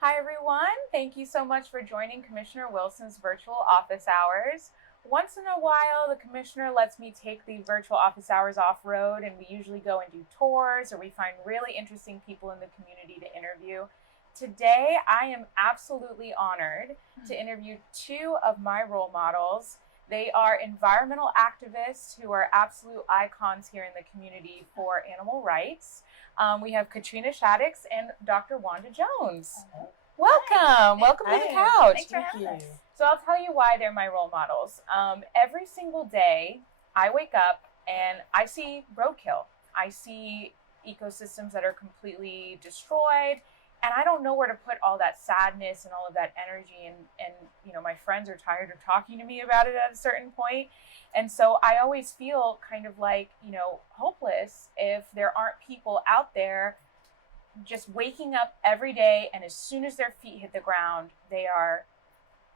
Hi, everyone. Thank you so much for joining Commissioner Wilson's virtual office hours. Once in a while, the commissioner lets me take the virtual office hours off road, and we usually go and do tours or we find really interesting people in the community to interview. Today, I am absolutely honored to interview two of my role models. They are environmental activists who are absolute icons here in the community for animal rights. We have Katrina Shadix and Dr. Wanda Jones. Welcome. Welcome to the couch. Thanks for having us. So I'll tell you why they're my role models. Every single day, I wake up and I see roadkill. I see ecosystems that are completely destroyed, and I don't know where to put all that sadness and all of that energy. And my friends are tired of talking to me about it at a certain point. And so I always feel kind of like, hopeless if there aren't people out there just waking up every day, and as soon as their feet hit the ground, they are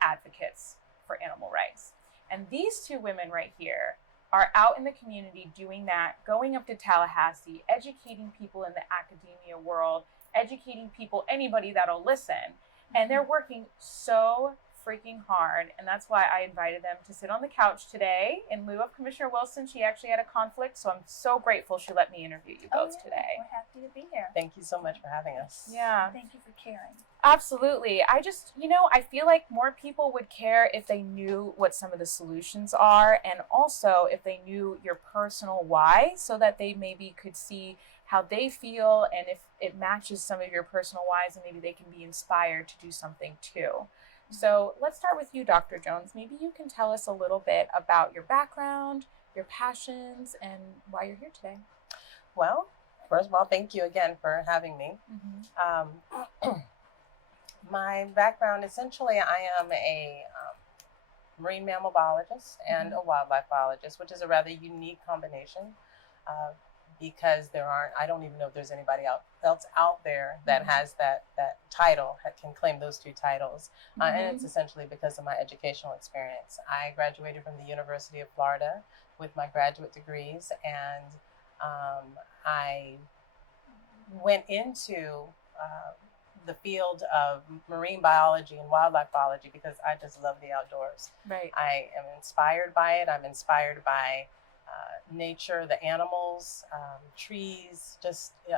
advocates for animal rights. And these two women right here are out in the community doing that, going up to Tallahassee, educating people in the academia world, educating people, anybody that'll listen. And they're working so freaking hard, and that's why I invited them to sit on the couch today. In lieu of Commissioner Wilson, she actually had a conflict, so I'm so grateful she let me interview you both today. We're happy to be here. Thank you so much for having us. Yeah. Thank you for caring. Absolutely. I just, I feel like more people would care if they knew what some of the solutions are, and also if they knew your personal why, so that they maybe could see how they feel and if it matches some of your personal whys, and maybe they can be inspired to do something too. So let's start with you, Dr. Jones. Maybe you can tell us a little bit about your background, your passions, and why you're here today. Well, first of all, thank you again for having me. My background, essentially, I am a marine mammal biologist and a wildlife biologist, which is a rather unique combination because I don't even know if there's anybody else out there that has that title, that can claim those two titles. And it's essentially because of my educational experience. I graduated from the University of Florida with my graduate degrees, and I went into the field of marine biology and wildlife biology because I just love the outdoors. Right. I am inspired by it. I'm inspired by nature, the animals, trees,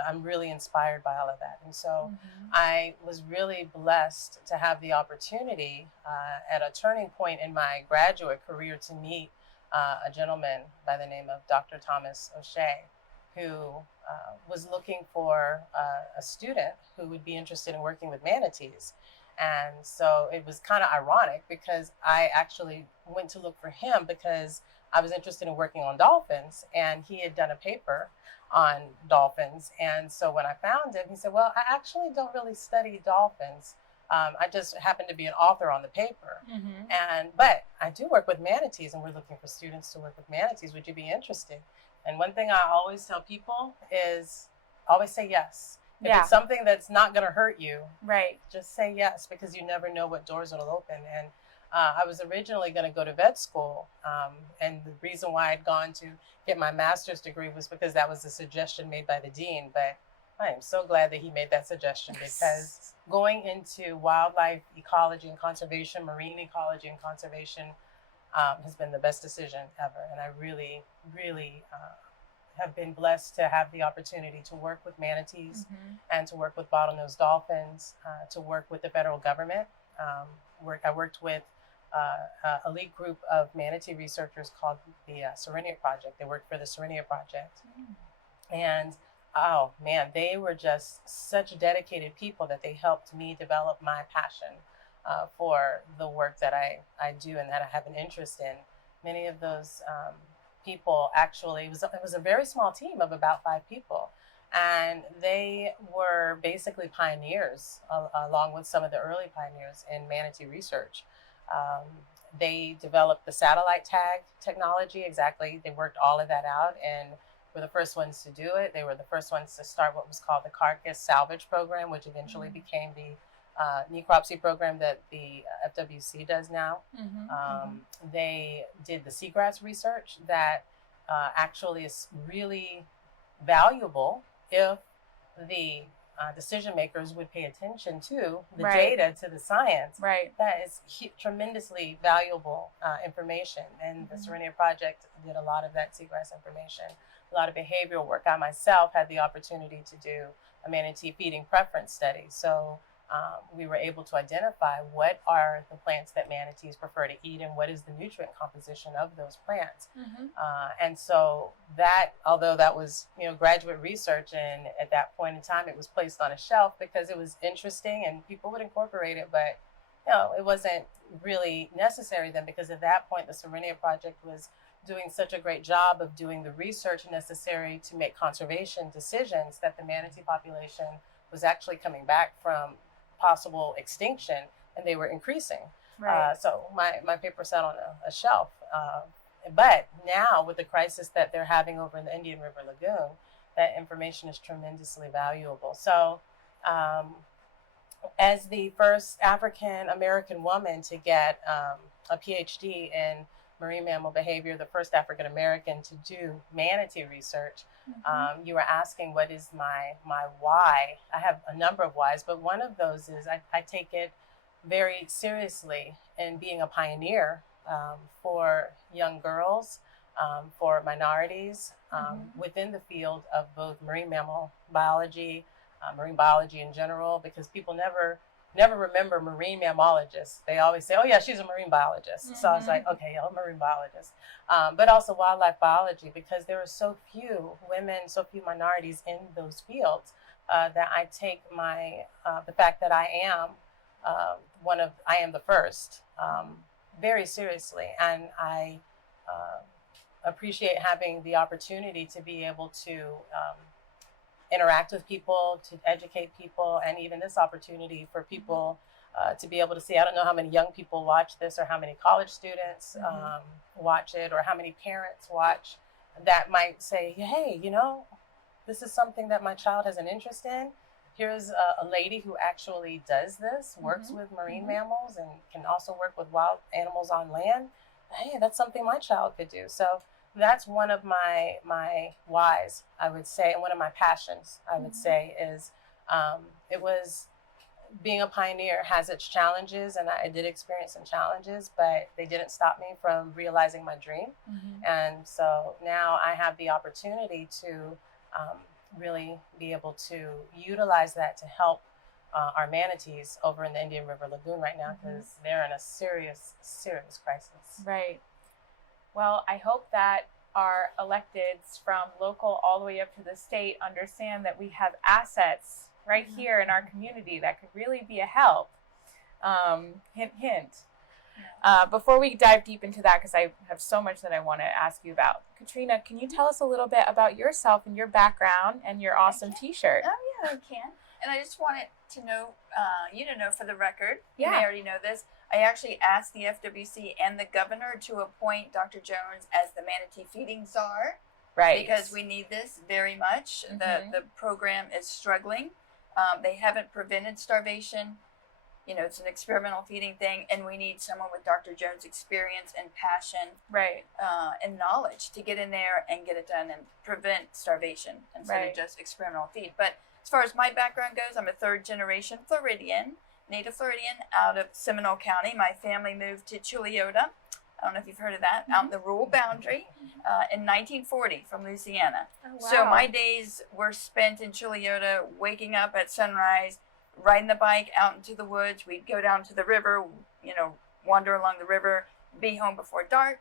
I'm really inspired by all of that. And so I was really blessed to have the opportunity at a turning point in my graduate career to meet a gentleman by the name of Dr. Thomas O'Shea, who was looking for a student who would be interested in working with manatees. And so it was kind of ironic because I actually went to look for him because I was interested in working on dolphins, and he had done a paper on dolphins. And so when I found him, he said, well, I actually don't really study dolphins. I just happen to be an author on the paper. But I do work with manatees, and we're looking for students to work with manatees. Would you be interested? And one thing I always tell people is always say yes. If it's something that's not going to hurt you, right, just say yes, because you never know what doors will open. And I was originally going to go to vet school, and the reason why I'd gone to get my master's degree was because that was a suggestion made by the dean. But I am so glad that he made that suggestion, because going into wildlife ecology and conservation, marine ecology and conservation, has been the best decision ever. And I really, really have been blessed to have the opportunity to work with manatees and to work with bottlenose dolphins, to work with the federal government. I worked with a elite group of manatee researchers called the Serenia Project. They worked for the Serenia Project. And oh man, they were just such dedicated people that they helped me develop my passion for the work that I do and that I have an interest in. Many of those people actually, it was a very small team of about 5 people. And they were basically pioneers, along with some of the early pioneers in manatee research. They developed the satellite tag technology. Exactly. They worked all of that out and were the first ones to do it. They were the first ones to start what was called the carcass salvage program, which eventually became the necropsy program that the FWC does now. They did the seagrass research that actually is really valuable if the decision makers would pay attention to the Right. data, to the science. Right. That is tremendously valuable information. And the Serenia Project did a lot of that seagrass information, a lot of behavioral work. I myself had the opportunity to do a manatee feeding preference study. So we were able to identify what are the plants that manatees prefer to eat and what is the nutrient composition of those plants. And so that, although that was, graduate research, and at that point in time it was placed on a shelf because it was interesting and people would incorporate it, but it wasn't really necessary then, because at that point the Serenia Project was doing such a great job of doing the research necessary to make conservation decisions that the manatee population was actually coming back from possible extinction, and they were increasing. Right. So my paper sat on a shelf. But now with the crisis that they're having over in the Indian River Lagoon, that information is tremendously valuable. So as the first African American woman to get a PhD in marine mammal behavior, the first African American to do manatee research, you were asking what is my why. I have a number of whys, but one of those is I take it very seriously in being a pioneer for young girls, for minorities within the field of both marine mammal biology, marine biology in general, because people never remember marine mammalogists. They always say, oh yeah, she's a marine biologist. So I was like, okay, yeah, I'm a marine biologist. But also wildlife biology, because there are so few women, so few minorities in those fields, that I take the fact that I am I am the first, very seriously. And I appreciate having the opportunity to be able to interact with people, to educate people, and even this opportunity for people to be able to see. I don't know how many young people watch this, or how many college students watch it, or how many parents watch, that might say, hey, this is something that my child has an interest in. Here's a lady who actually does this, works with marine mammals, and can also work with wild animals on land. Hey, that's something my child could do. So that's one of my whys, I would say, and one of my passions, I would say, is it was being a pioneer has its challenges, and I did experience some challenges, but they didn't stop me from realizing my dream. And so now I have the opportunity to really be able to utilize that to help our manatees over in the Indian River Lagoon right now, because they're in a serious, serious crisis. Right. Well, I hope that our electeds from local all the way up to the state understand that we have assets right here in our community that could really be a help. Hint, hint. Before we dive deep into that, because I have so much that I want to ask you about, Katrina, can you tell us a little bit about yourself and your background and your awesome t-shirt? Oh, yeah, I can. And I just wanted to know, you to know for the record, you Yeah. may already know this, I actually asked the FWC and the governor to appoint Dr. Jones as the manatee feeding czar. Right. Because we need this very much. The program is struggling. They haven't prevented starvation. It's an experimental feeding thing, and we need someone with Dr. Jones' experience and passion, Right. and knowledge to get in there and get it done and prevent starvation instead of just experimental feed. But as far as my background goes, I'm a third-generation Floridian, native Floridian, out of Seminole County. My family moved to Chiliota. I don't know if you've heard of that, out in the rural boundary, in 1940 from Louisiana. Oh, wow. So my days were spent in Chiliota, waking up at sunrise, riding the bike out into the woods. We'd go down to the river, wander along the river, be home before dark.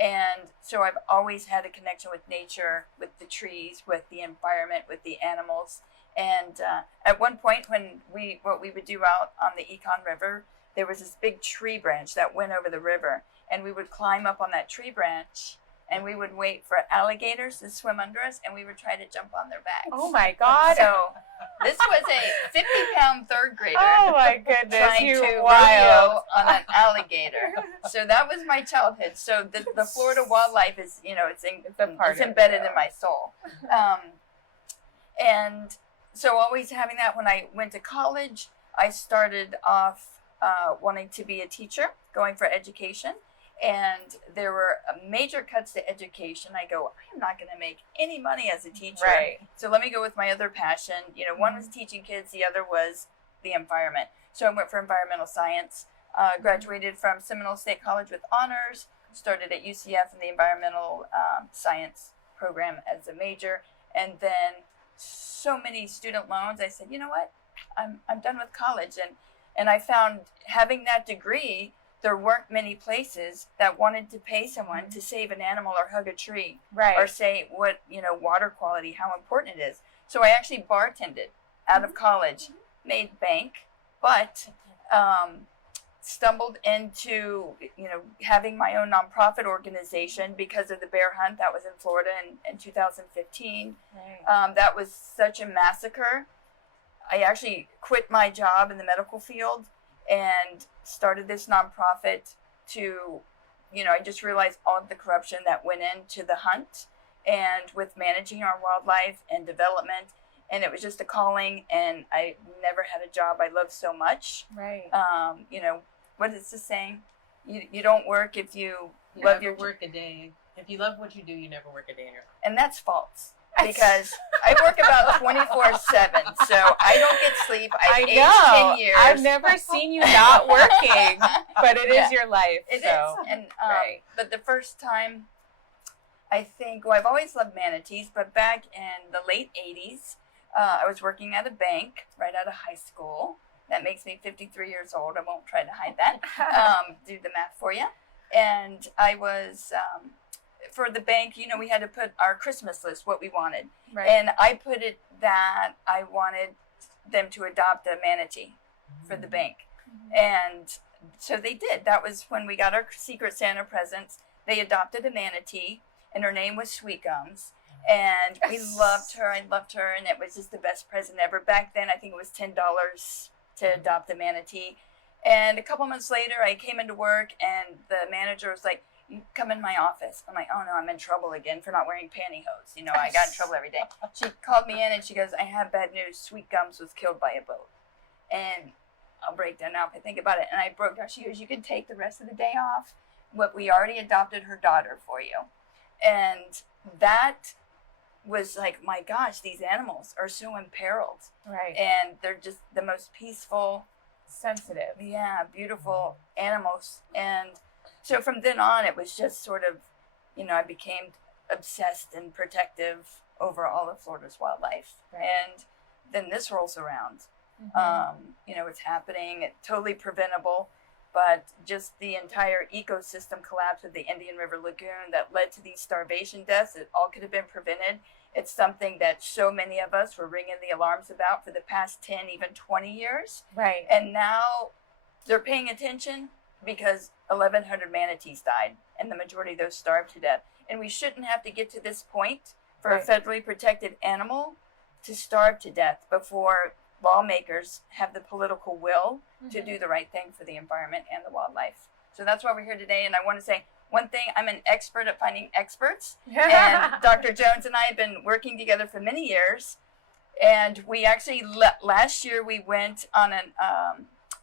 And so I've always had a connection with nature, with the trees, with the environment, with the animals. And at one point, what we would do out on the Econ River, there was this big tree branch that went over the river, and we would climb up on that tree branch, and we would wait for alligators to swim under us, and we would try to jump on their backs. Oh my God. So this was a 50-pound third grader. Oh my goodness, Trying you to wild. rodeo on an alligator. So that was my childhood. So the Florida wildlife is, it's embedded in my soul. And so always having that. When I went to college, I started off wanting to be a teacher, going for education. and there were major cuts to education. I go, I am not going to make any money as a teacher. Right. So let me go with my other passion. You know, one was teaching kids, the other was the environment. So I went for environmental science, graduated from Seminole State College with honors, started at UCF in the environmental science program as a major, and then so many student loans. I said, you know what, I'm done with college, and I found having that degree, there weren't many places that wanted to pay someone to save an animal or hug a tree, Right. or say what, you know, water quality, how important it is. So I actually bartended out of college, made bank, but stumbled into, you know, having my own nonprofit organization because of the bear hunt that was in Florida in 2015. Right. That was such a massacre. I actually quit my job in the medical field and started this nonprofit to, you know, I just realized all of the corruption that went into the hunt and with managing our wildlife and development. And it was just a calling, and I never had a job I loved so much. Right. You know, what is the saying? You don't work if you You love never your work a day. If you love what you do, you never work a day in your life. and that's false. Because I work about 24/7, so I don't get sleep. I've aged 10 years. I've never seen you not working, but it is Yeah. your life. It so. is. And Right. but the first time, I think, well, I've always loved manatees, but back in the late 80s, I was working at a bank right out of high school. That makes me 53 years old. I won't try to hide that. Do the math for you. And I was, for the bank, you know, we had to put our Christmas list, what we wanted. Right. And I put it that I wanted them to adopt a manatee for the bank. And so they did. That was when we got our Secret Santa presents. They adopted a manatee, and her name was Sweet Gums. And we loved her. I loved her, and it was just the best present ever. Back then, I think it was $10 to adopt a manatee. And a couple months later, I came into work, and the manager was like, "You come in my office." I'm like, "Oh no, I'm in trouble again for not wearing pantyhose." You know, I got in trouble every day. She called me in, and she goes, "I have bad news. Sweet Gums was killed by a boat." And I'll break down now if I think about it. And I broke down. She goes, "You can take the rest of the day off. What we already adopted her daughter for you." And that was like, my gosh, these animals are so imperiled, Right. and they're just the most peaceful, Sensitive. beautiful animals. And so from then on, it was just sort of, you know, I became obsessed and protective over all of Florida's wildlife. Right. And then this rolls around. You know, it's happening, it's totally preventable, but just the entire ecosystem collapse of the Indian River Lagoon that led to these starvation deaths, it all could have been prevented. It's something that so many of us were ringing the alarms about for the past 10, even 20 years. Right. And now they're paying attention because 1,100 manatees died, and the majority of those starved to death. And we shouldn't have to get to this point for Right. a federally protected animal to starve to death before lawmakers have the political will to do the right thing for the environment and the wildlife. So that's why we're here today. And I want to say one thing, I'm an expert at finding experts. And Dr. Jones and I have been working together for many years. And we actually, last year, we went on an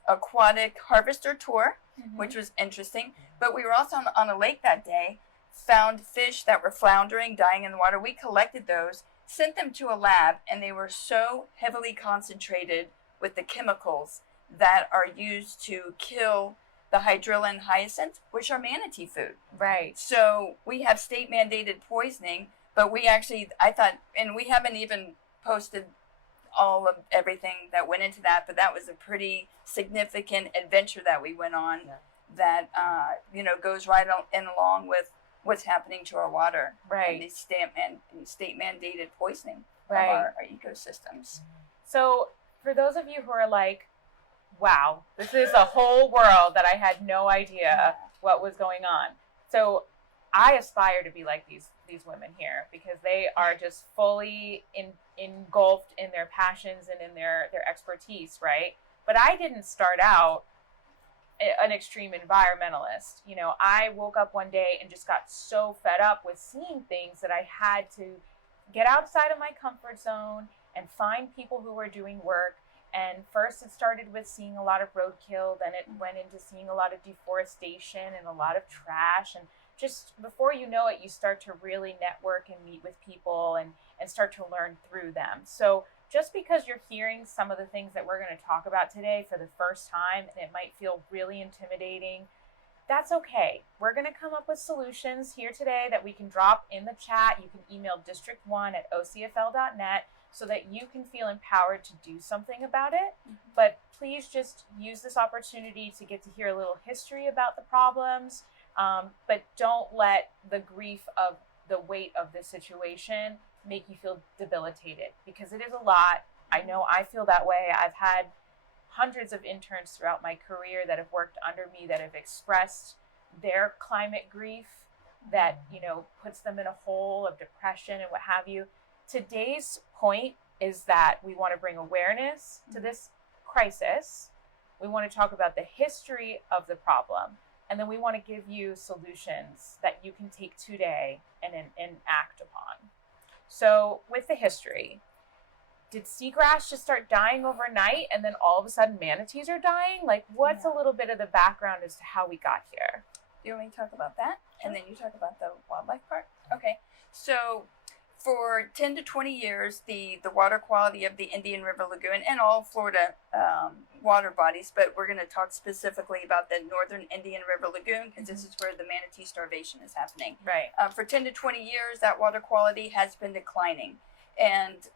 aquatic harvester tour, which was interesting. But we were also on a lake that day, found fish that were floundering, dying in the water. We collected those, sent them to a lab, and they were so heavily concentrated with the chemicals that are used to kill the hydrilla and hyacinth, which are manatee food. Right. So we have state mandated poisoning, but we actually, I thought, and we haven't even posted all of everything that went into that, but that was a pretty significant adventure that we went on that, you know, goes right in along with what's happening to our water. Right. And the state mandated poisoning Right. of our ecosystems. So, for those of you who are like, wow, this is a whole world that I had no idea what was going on. So, I aspire to be like these women here because they are just fully engulfed in their passions and in their expertise, right? But I didn't start out an extreme environmentalist. You know, I woke up one day and just got so fed up with seeing things that I had to get outside of my comfort zone and find people who were doing work And first it started with seeing a lot of roadkill, then it went into seeing a lot of deforestation and a lot of trash. And just before you know it, you start to really network and meet with people and start to learn through them. So just because you're hearing some of the things that we're going to talk about today for the first time, and it might feel really intimidating, that's okay. We're going to come up with solutions here today that we can drop in the chat. You can email district1@ocfl.net so that you can feel empowered to do something about it. But please just use this opportunity to get to hear a little history about the problems, but don't let the grief of the weight of the situation make you feel debilitated, because it is a lot. I know I feel that way. I've had hundreds of interns throughout my career that have worked under me that have expressed their climate grief that, puts them in a hole of depression and what have you. Today's point is that we want to bring awareness to this crisis. We want to talk about the history of the problem, and then we want to give you solutions that you can take today and act upon. So with the history, did seagrass just start dying overnight and then all of a sudden manatees are dying? Like, what's a little bit of the background as to how we got here? Do you want me to talk about that? And then you talk about the wildlife part? Okay. So for 10 to 20 years, the water quality of the Indian River Lagoon and all Florida water bodies, but we're going to talk specifically about the northern Indian River Lagoon because this is where the manatee starvation is happening. Right. For 10 to 20 years, that water quality has been declining. And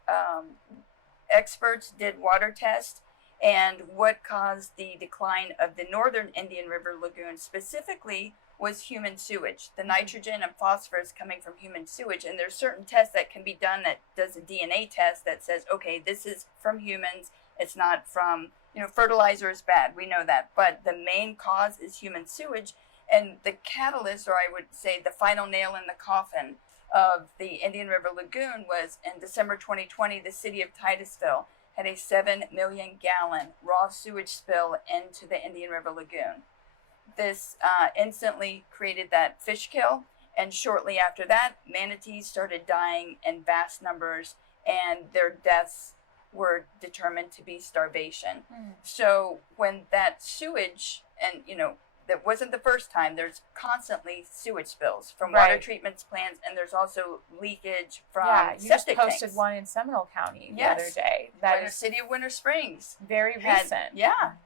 experts did water tests, and what caused the decline of the northern Indian River Lagoon specifically was human sewage, the nitrogen and phosphorus coming from human sewage. And there's certain tests that can be done that does a DNA test that says, okay, this is from humans. It's not from, fertilizer is bad. We know that. But the main cause is human sewage. And the catalyst, or I would say the final nail in the coffin of the Indian River Lagoon was in December 2020, the city of Titusville had a 7 million gallon raw sewage spill into the Indian River Lagoon. This instantly created that fish kill, and shortly after that, manatees started dying in vast numbers, and their deaths were determined to be starvation. So when that sewage, and that wasn't the first time, there's constantly sewage spills from water treatment plants, and there's also leakage from you septic just posted tanks. one in Seminole County the other day. That The is city of Winter Springs. very recent.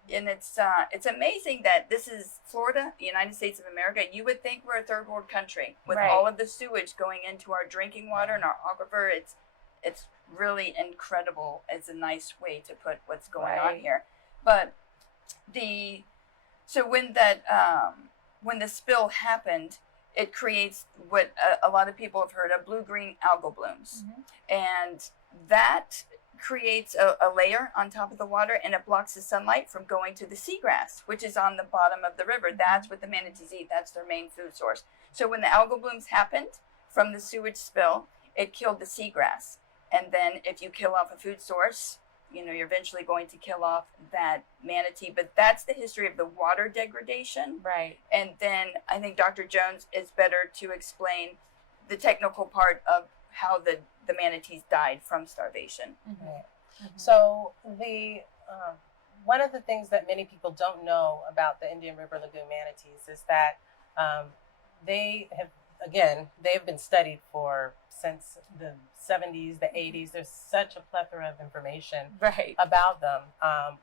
And it's amazing that this is Florida, the United States of America. You would think we're a third world country with all of the sewage going into our drinking water and our aquifer. It's really incredible. It's a nice way to put what's going on here. But so when the spill happened, it creates what a lot of people have heard of, blue-green algal blooms. And that creates a layer on top of the water, and it blocks the sunlight from going to the seagrass, which is on the bottom of the river. That's what the manatees eat. That's their main food source. So when the algal blooms happened from the sewage spill, it killed the seagrass. And then if you kill off a food source, you're eventually going to kill off that manatee. But that's the history of the water degradation. Right. And then I think Dr. Jones is better to explain the technical part of how the manatees died from starvation. So the one of the things that many people don't know about the Indian River Lagoon manatees is that they've been studied since the 70s, the 80s. There's such a plethora of information about them.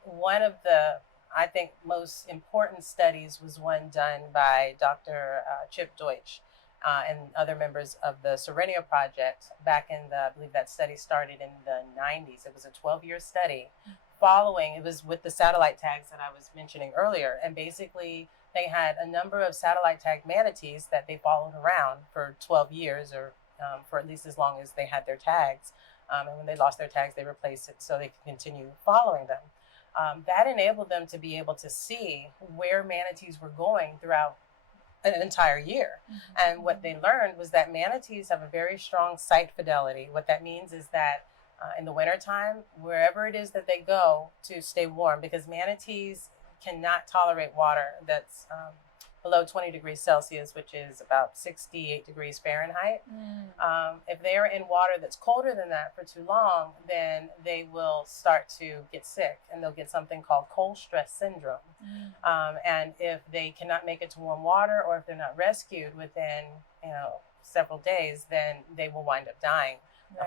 One of the, I think, most important studies was one done by Dr. Chip Deutsch and other members of the Serenio Project back in I believe that study started in the 90s. It was a 12-year study it was with the satellite tags that I was mentioning earlier. And basically, they had a number of satellite tagged manatees that they followed around for 12 years or for at least as long as they had their tags. And when they lost their tags, they replaced it so they could continue following them. That enabled them to be able to see where manatees were going throughout an entire year. And what they learned was that manatees have a very strong site fidelity. What that means is that in the wintertime, wherever it is that they go to stay warm, because manatees cannot tolerate water that's below 20 degrees Celsius, which is about 68 degrees Fahrenheit. If they're in water that's colder than that for too long, then they will start to get sick, and they'll get something called cold stress syndrome. And if they cannot make it to warm water, or if they're not rescued within, several days, then they will wind up dying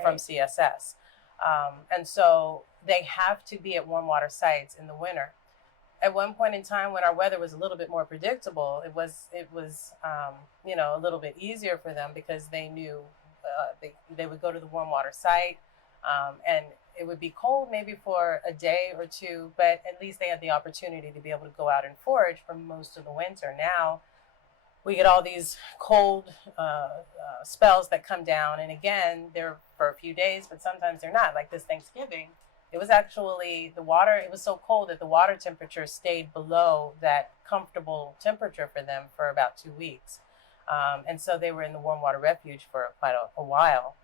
from CSS. And so they have to be at warm water sites in the winter. At one point in time, when our weather was a little bit more predictable, it was a little bit easier for them, because they knew they would go to the warm water site, and it would be cold maybe for a day or two, but at least they had the opportunity to be able to go out and forage for most of the winter. Now we get all these cold spells that come down, and again, they're for a few days, but sometimes they're not. Like this Thanksgiving, it was actually it was so cold that the water temperature stayed below that comfortable temperature for them for about 2 weeks. And so they were in the warm water refuge for quite a while.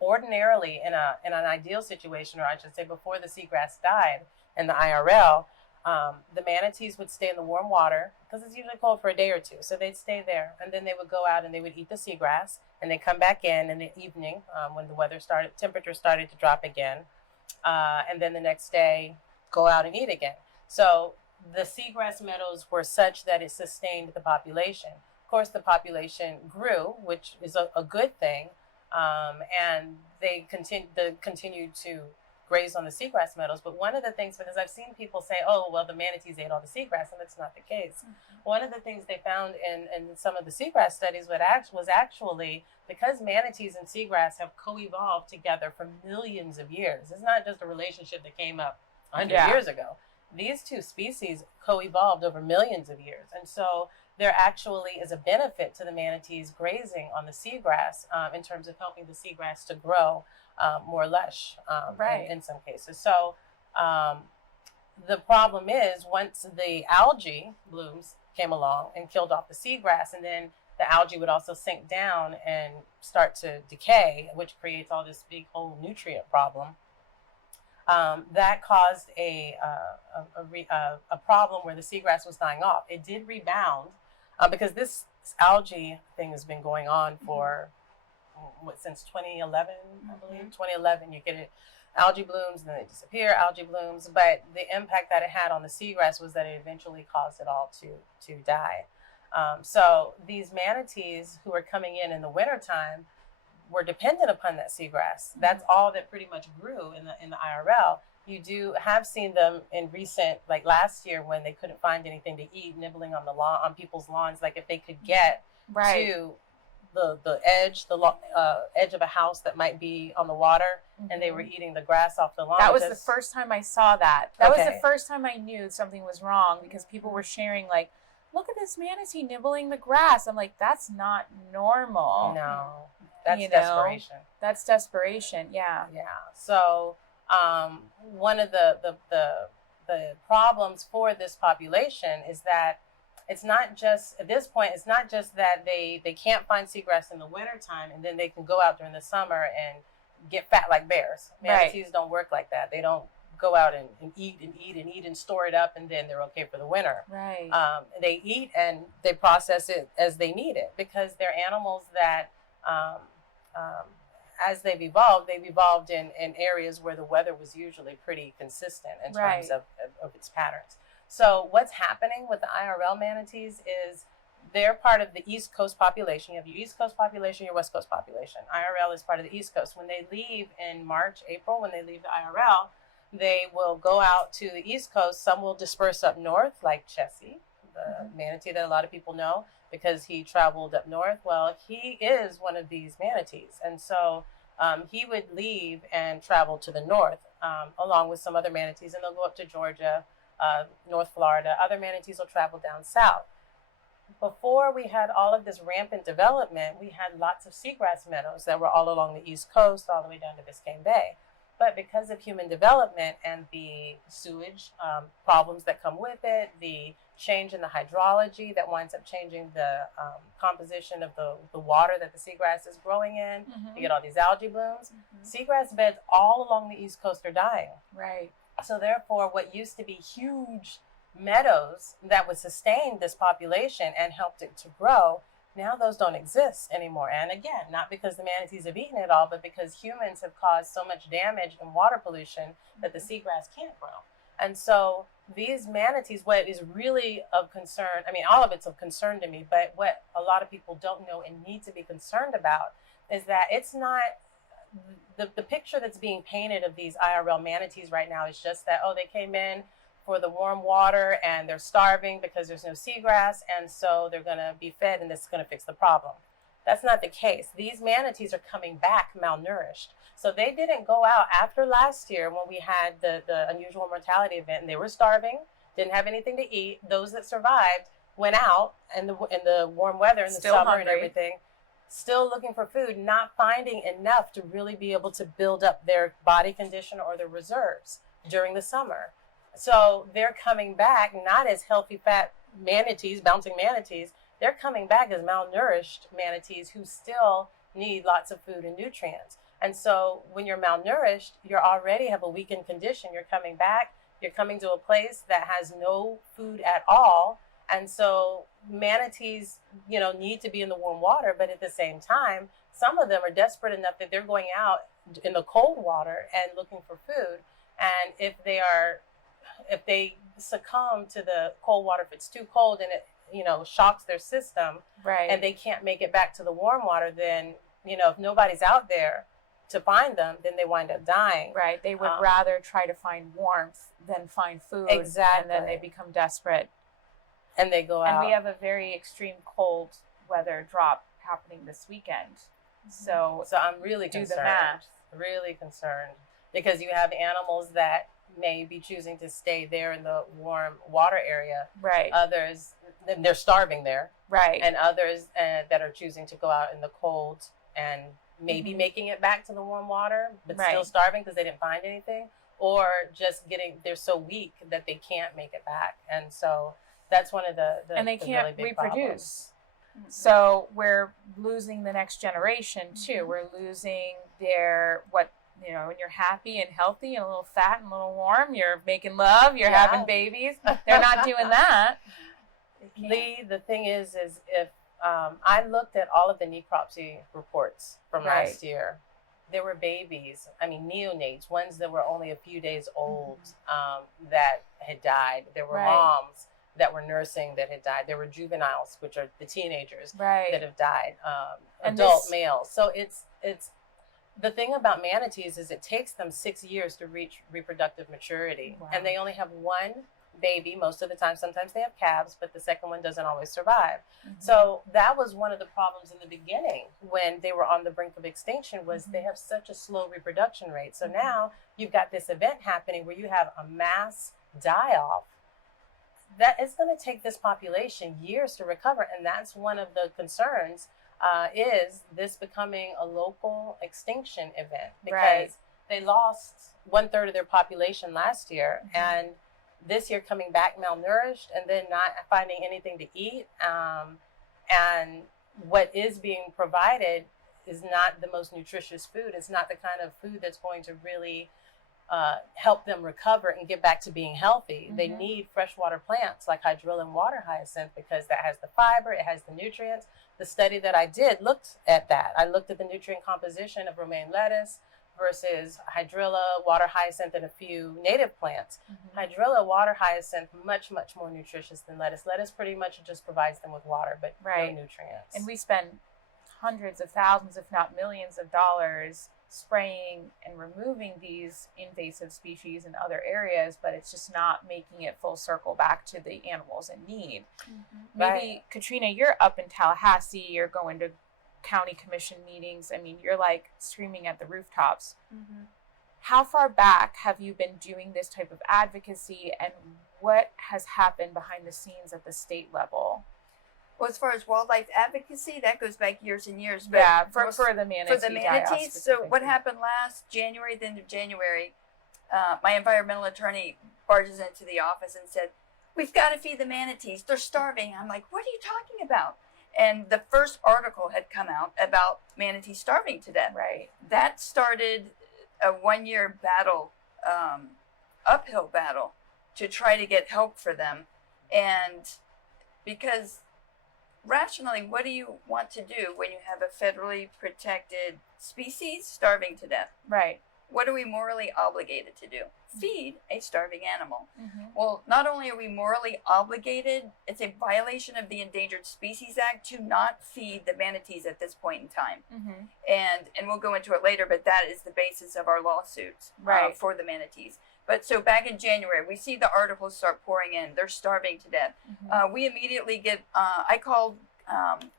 Ordinarily, in an ideal situation, or I should say before the seagrass died in the IRL, the manatees would stay in the warm water, because it's usually cold for a day or two. So they'd stay there, and then they would go out and they would eat the seagrass, and they'd come back in the evening when the temperature started to drop again. And then the next day, go out and eat again. So the seagrass meadows were such that it sustained the population. Of course, the population grew, which is a good thing, and they continued to graze on the seagrass meadows. But one of the things, because I've seen people say, oh, well, the manatees ate all the seagrass, and that's not the case. One of the things they found in some of the seagrass studies was actually because manatees and seagrass have co-evolved together for millions of years. It's not just a relationship that came up 100 years ago. These two species co-evolved over millions of years. And so there actually is a benefit to the manatees grazing on the seagrass in terms of helping the seagrass to grow more lush in some cases. So the problem is, once the algae blooms came along and killed off the seagrass, and then the algae would also sink down and start to decay, which creates all this big whole nutrient problem. That caused a problem where the seagrass was dying off. It did rebound because this algae thing has been going on for since 2011, I believe. 2011, you get it. Algae blooms, and then they disappear, algae blooms. But the impact that it had on the seagrass was that it eventually caused it all to die. So these manatees who are coming in the wintertime were dependent upon that seagrass. That's all that pretty much grew in the IRL. You have seen them in recent, like last year, when they couldn't find anything to eat, nibbling on the lawn, on people's lawns. Like if they could get to the edge of a house that might be on the water, and they were eating the grass off the lawn. That was the first time I saw that. That was the first time I knew something was wrong, because people were sharing like, look at this manatee nibbling the grass. I'm like, that's not normal. No, that's desperation. That's desperation. Yeah. Yeah. So one of the problems for this population is that it's not just, at this point, it's not just that they can't find seagrass in the wintertime and then they can go out during the summer and get fat like bears. Manatees don't work like that. They don't go out and eat and store it up and then they're okay for the winter. Right. They eat and they process it as they need it, because they're animals that, as they've evolved in areas where the weather was usually pretty consistent in terms of its patterns. So what's happening with the IRL manatees is they're part of the East Coast population. You have your East Coast population, your West Coast population. IRL is part of the East Coast. When they leave in March, April, when they leave the IRL, they will go out to the East Coast. Some will disperse up north, like Chessie, the manatee that a lot of people know because he traveled up north. Well, he is one of these manatees. And so he would leave and travel to the north along with some other manatees, and they'll go up to Georgia, North Florida. Other manatees will travel down south. Before we had all of this rampant development, we had lots of seagrass meadows that were all along the East Coast, all the way down to Biscayne Bay. But because of human development and the sewage problems that come with it, the change in the hydrology that winds up changing the composition of the water that the seagrass is growing in, you get all these algae blooms. Seagrass beds all along the East Coast are dying. Right. So therefore, what used to be huge meadows that would sustain this population and helped it to grow, now those don't exist anymore. And again, not because the manatees have eaten it all, but because humans have caused so much damage and water pollution that the seagrass can't grow. And so these manatees, what is really of concern, I mean, all of it's of concern to me, but what a lot of people don't know and need to be concerned about is that it's not, the picture that's being painted of these IRL manatees right now is just that, oh, they came in for the warm water and they're starving because there's no seagrass, and so they're going to be fed and this is going to fix the problem. That's not the case. These manatees are coming back malnourished. So they didn't go out after last year when we had the unusual mortality event and they were starving, didn't have anything to eat. Those that survived went out in the warm weather in the Still summer hungry. and everything, still looking for food, not finding enough to really be able to build up their body condition or their reserves during the summer. So they're coming back not as healthy, fat manatees, bouncing manatees. They're coming back as malnourished manatees who still need lots of food and nutrients. And so when you're malnourished, you already have a weakened condition. You're coming back, you're coming to a place that has no food at all. And so manatees, need to be in the warm water, but at the same time, some of them are desperate enough that they're going out in the cold water and looking for food. And if they succumb to the cold water, if it's too cold and it, shocks their system, Right. and they can't make it back to the warm water, then, if nobody's out there to find them, then they wind up dying. Right. They would rather try to find warmth than find food. Exactly. And then they become desperate. And they go out. And we have a very extreme cold weather drop happening this weekend. So I'm really do concerned. the math. Really concerned. Because you have animals that may be choosing to stay there in the warm water area. Right. Others, they're starving there. Right. And others that are choosing to go out in the cold and maybe making it back to the warm water, but Right. still starving because they didn't find anything, or just they're so weak that they can't make it back. And so that's one of the and they the can't really big reproduce. problems. So we're losing the next generation too. We're losing when you're happy and healthy and a little fat and a little warm, you're making love, you're Yeah. having babies. They're not doing that. The thing is if I looked at all of the necropsy reports from Right. last year, there were babies, neonates, ones that were only a few days old, that had died. There were Right. moms that were nursing that had died. There were juveniles, which are the teenagers Right. that have died, And adult this- males. So it's the thing about manatees is it takes them 6 years to reach reproductive maturity. Wow. And they only have one baby most of the time. Sometimes they have calves, but the second one doesn't always survive. So that was one of the problems in the beginning when they were on the brink of extinction, was they have such a slow reproduction rate. So now you've got this event happening where you have a mass die-off that is going to take this population years to recover. And that's one of the concerns, is this becoming a local extinction event, because Right. they lost 1/3 of their population last year, and this year coming back malnourished and then not finding anything to eat. And what is being provided is not the most nutritious food. It's not the kind of food that's going to really help them recover and get back to being healthy. They need freshwater plants like hydrilla and water hyacinth, because that has the fiber, it has the nutrients. The study that I did looked at that. I looked at the nutrient composition of romaine lettuce versus hydrilla, water hyacinth, and a few native plants. Hydrilla, water hyacinth, much, much more nutritious than lettuce. Lettuce pretty much just provides them with water, but Right. no nutrients. And we spend hundreds of thousands, if not millions of dollars spraying and removing these invasive species in other areas, but it's just not making it full circle back to the animals in need. Maybe, Katrina, you're up in Tallahassee, you're going to county commission meetings. You're like screaming at the rooftops. How far back have you been doing this type of advocacy, and what has happened behind the scenes at the state level? Well, as far as wildlife advocacy, that goes back years and years. But Yeah, for most- the manatee for the die-off manatees. So what specifically. happened last January, the end of January, my environmental attorney barges into the office and said, "We've got to feed the manatees. They're starving." I'm like, "What are you talking about?" And the first article had come out about manatees starving to death. Right. That started a 1-year battle, uphill battle, to try to get help for them. And because rationally, what do you want to do when you have a federally protected species starving to death? Right. What are we morally obligated to do? Feed a starving animal. Mm-hmm. Well, not only are we morally obligated, it's a violation of the Endangered Species Act to not feed the manatees at this point in time. Mm-hmm. And we'll go into it later, but that is the basis of our lawsuits Right. for the manatees. But so back in January, we see the articles start pouring in. They're starving to death. Mm-hmm. We immediately get, I called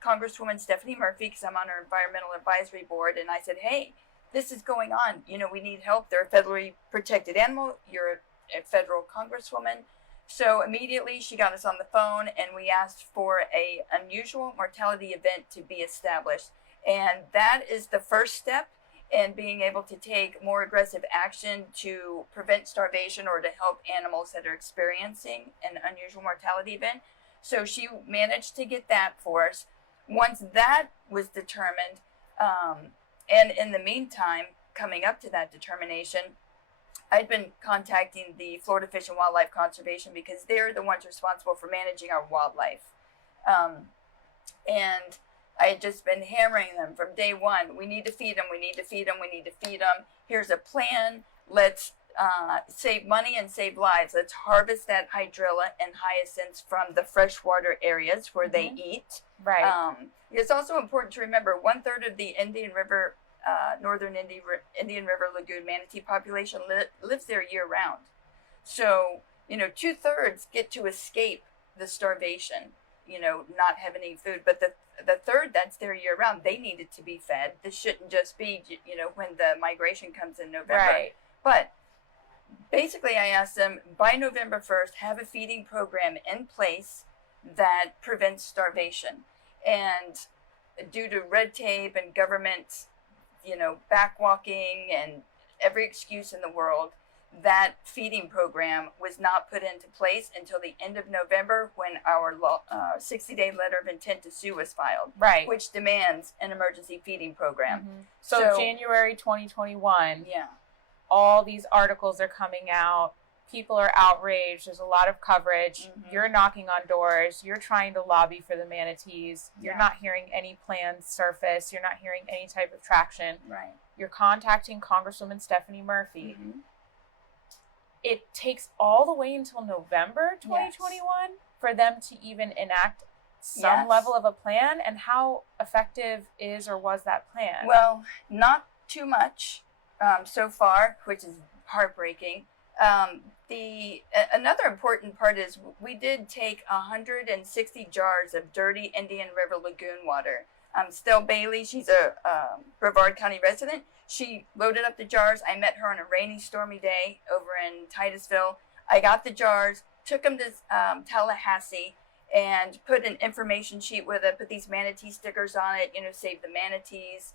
Congresswoman Stephanie Murphy, because I'm on her environmental advisory board, and I said, hey, this is going on. You know, we need help. They're a federally protected animal. You're a federal congresswoman. So immediately she got us on the phone, and we asked for a unusual mortality event to be established. And that is the first step in being able to take more aggressive action to prevent starvation or to help animals that are experiencing an unusual mortality event. So she managed to get that for us. Once that was determined, and in the meantime, coming up to that determination, I'd been contacting the Florida Fish and Wildlife Conservation because they're the ones responsible for managing our wildlife. And I had just been hammering them from day one. We need to feed them, we need to feed them, we need to feed them. Here's a plan. Let's save money and save lives. Let's harvest that hydrilla and hyacinths from the freshwater areas where they eat. Right. It's also important to remember 1/3 of the Indian River, northern Indian River Lagoon manatee population lives there year round. So, 2/3 get to escape the starvation, not having any food. But the third that's there year round, they needed to be fed. This shouldn't just be, when the migration comes in November. Right. But basically, I asked them, by November 1st, have a feeding program in place that prevents starvation. And due to red tape and government, backwalking and every excuse in the world, that feeding program was not put into place until the end of November, when our 60-day letter of intent to sue was filed, Right. which demands an emergency feeding program. Mm-hmm. So January 2021, Yeah. all these articles are coming out. People are outraged. There's a lot of coverage. Mhm. You're knocking on doors. You're trying to lobby for the manatees. You're Yeah. not hearing any plans surface. You're not hearing any type of traction. Right. You're contacting Congresswoman Stephanie Murphy. Mm-hmm. It takes all the way until November 2021 for them to even enact some Yes. level of a plan. And how effective is or was that plan? Well, not too much so far, which is heartbreaking. Another important part is we did take 160 jars of dirty Indian River Lagoon water. Stell Bailey, she's a Brevard County resident. She loaded up the jars. I met her on a rainy, stormy day over in Titusville. I got the jars, took them to Tallahassee, and put an information sheet with it. Put these manatee stickers on it. Save the manatees.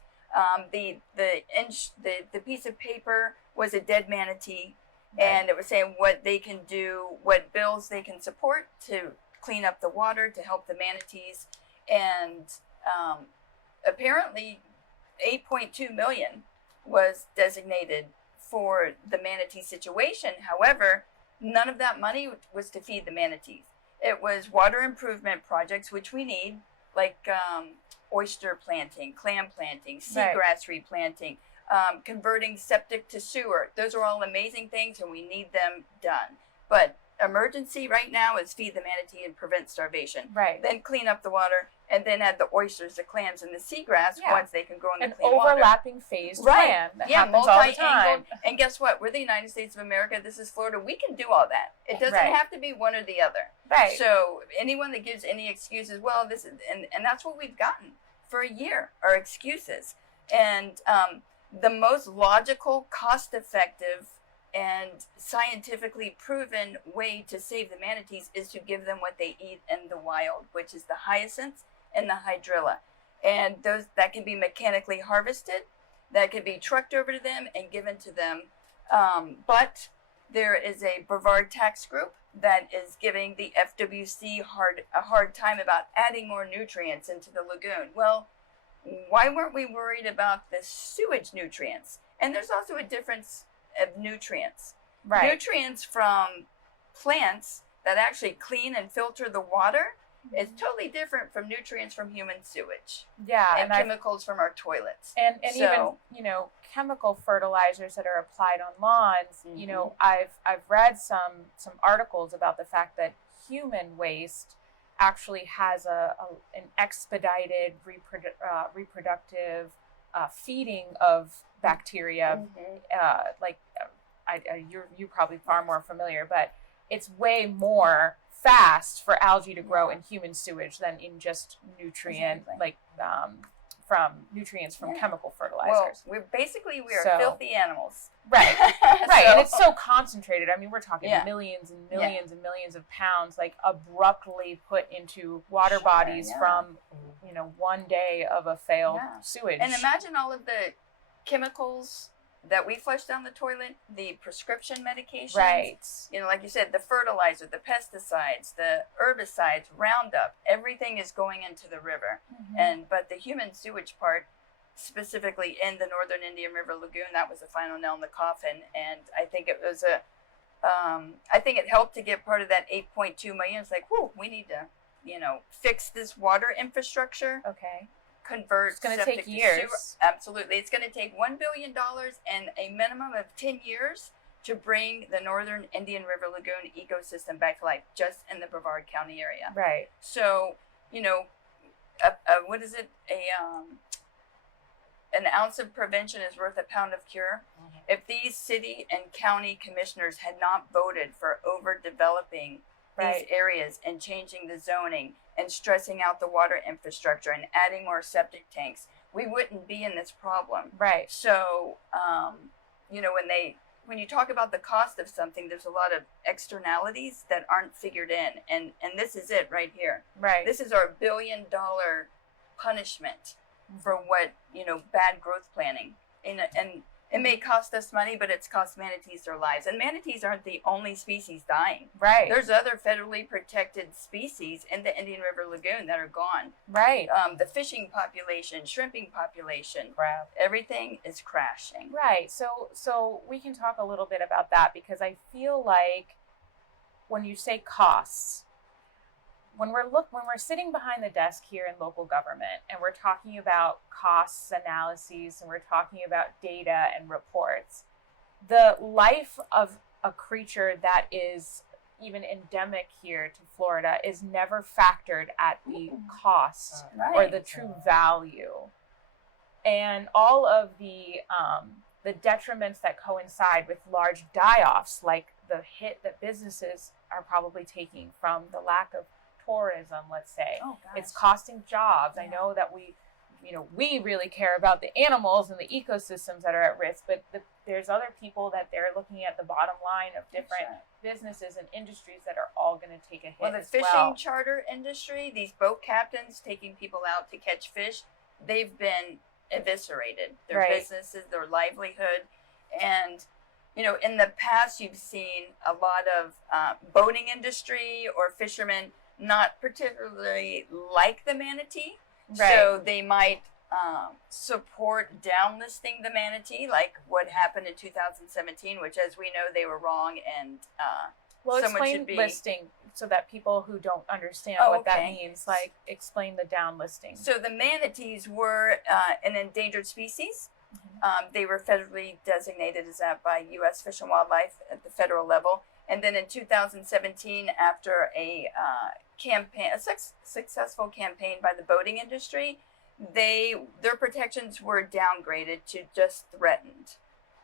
The piece of paper was a dead manatee. And it was saying what they can do, what bills they can support to clean up the water, to help the manatees. And apparently $8.2 million was designated for the manatee situation. However, none of that money was to feed the manatees. It was water improvement projects, which we need, like oyster planting, clam planting, seagrass replanting, converting septic to sewer. Those are all amazing things, and we need them done. But emergency right now is feed the manatee and prevent starvation. Right. Then clean up the water, and then add the oysters, the clams, and the seagrass once they can grow in the An clean water. overlapping phased plan that happens all the multi-angled. time. And guess what? We're the United States of America. This is Florida. We can do all that. It doesn't Right. have to be one or the other. Right. So anyone that gives any excuses, well, this is, and that's what we've gotten for a year, are excuses. And the most logical, cost-effective, and scientifically proven way to save the manatees is to give them what they eat in the wild, which is the hyacinths and the hydrilla. And that can be mechanically harvested, that can be trucked over to them and given to them. But there is a Brevard tax group that is giving the FWC a hard time about adding more nutrients into the lagoon. Well, why weren't we worried about the sewage nutrients? And there's also a difference of nutrients. Right. Nutrients from plants that actually clean and filter the water is totally different from nutrients from human sewage. Yeah, and chemicals from our toilets. And so, even, chemical fertilizers that are applied on lawns, I've read some articles about the fact that human waste actually has an expedited reproductive feeding of bacteria. You're probably far more familiar, but it's way more fast for algae to grow in human sewage than in just nutrient, from nutrients from chemical fertilizers. Well, we are filthy animals. Right, right. And it's so concentrated. I mean, we're talking millions and millions and millions of pounds, abruptly put into water bodies from, one day of a failed sewage. And imagine all of the chemicals that we flush down the toilet, the prescription medications, right? Like you said, the fertilizer, the pesticides, the herbicides, Roundup, everything is going into the river. But the human sewage part, specifically in the Northern Indian River Lagoon, that was the final nail in the coffin. And I think it was I think it helped to get part of that 8.2 million. It's we need to, fix this water infrastructure. Okay. Convert. It's going to take years. Absolutely. It's going to take $1 billion and a minimum of 10 years to bring the Northern Indian River Lagoon ecosystem back to life, just in the Brevard County area. Right. So, what is it? An ounce of prevention is worth a pound of cure. If these city and county commissioners had not voted for overdeveloping these areas and changing the zoning and stressing out the water infrastructure and adding more septic tanks, we wouldn't be in this problem. Right. So, when you talk about the cost of something, there's a lot of externalities that aren't figured in. And this is it right here. Right. This is our $1 billion punishment for what, bad growth planning. And it may cost us money, but it's cost manatees their lives. And manatees aren't the only species dying. Right. There's other federally protected species in the Indian River Lagoon that are gone. Right. The fishing population, shrimping population, crap. Everything is crashing. Right. So we can talk a little bit about that, because I feel like when you say costs, when we're sitting behind the desk here in local government and we're talking about costs analyses and we're talking about data and reports, the life of a creature that is even endemic here to Florida is never factored at the cost or the true value. And all of the detriments that coincide with large die-offs, like the hit that businesses are probably taking from the lack of tourism, let's say. It's costing jobs. I know that we really care about the animals and the ecosystems that are at risk, but there's other people that they're looking at the bottom line of different businesses and industries that are all going to take a hit. Well, the fishing charter industry, these boat captains taking people out to catch fish, they've been eviscerated. Their businesses, their livelihood. And in the past, you've seen a lot of boating industry or fishermen not particularly like the manatee. Right. So they might support downlisting the manatee, like what happened in 2017, which, as we know, they were wrong. And explain listing so that people who don't understand what that means, explain the downlisting. So the manatees were an endangered species. They were federally designated as that by U.S. Fish and Wildlife at the federal level. And then in 2017, after a successful campaign by the boating industry, their protections were downgraded to just threatened.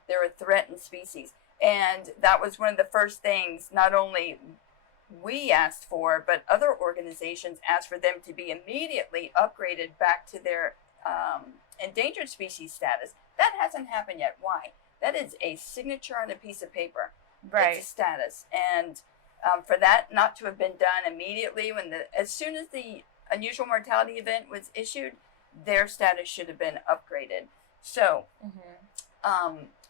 They were threatened species. And that was one of the first things not only we asked for, but other organizations asked for them to be immediately upgraded back to their endangered species status. That hasn't happened yet. Why? That is a signature on a piece of paper. Right. It's a status. And for that not to have been done immediately, as soon as the unusual mortality event was issued, their status should have been upgraded. So,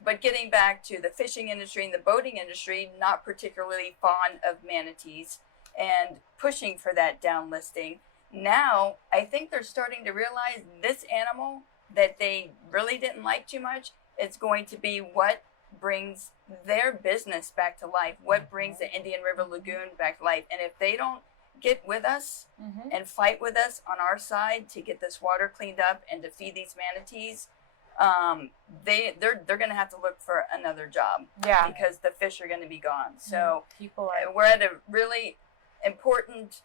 but getting back to the fishing industry and the boating industry, not particularly fond of manatees and pushing for that downlisting. Now, I think they're starting to realize this animal that they really didn't like too much is going to be what brings their business back to life, what brings the Indian River Lagoon back to life. And if they don't get with us and fight with us on our side to get this water cleaned up and to feed these manatees, they're going to have to look for another job. Yeah. Because the fish are going to be gone. So people are... we're at a really important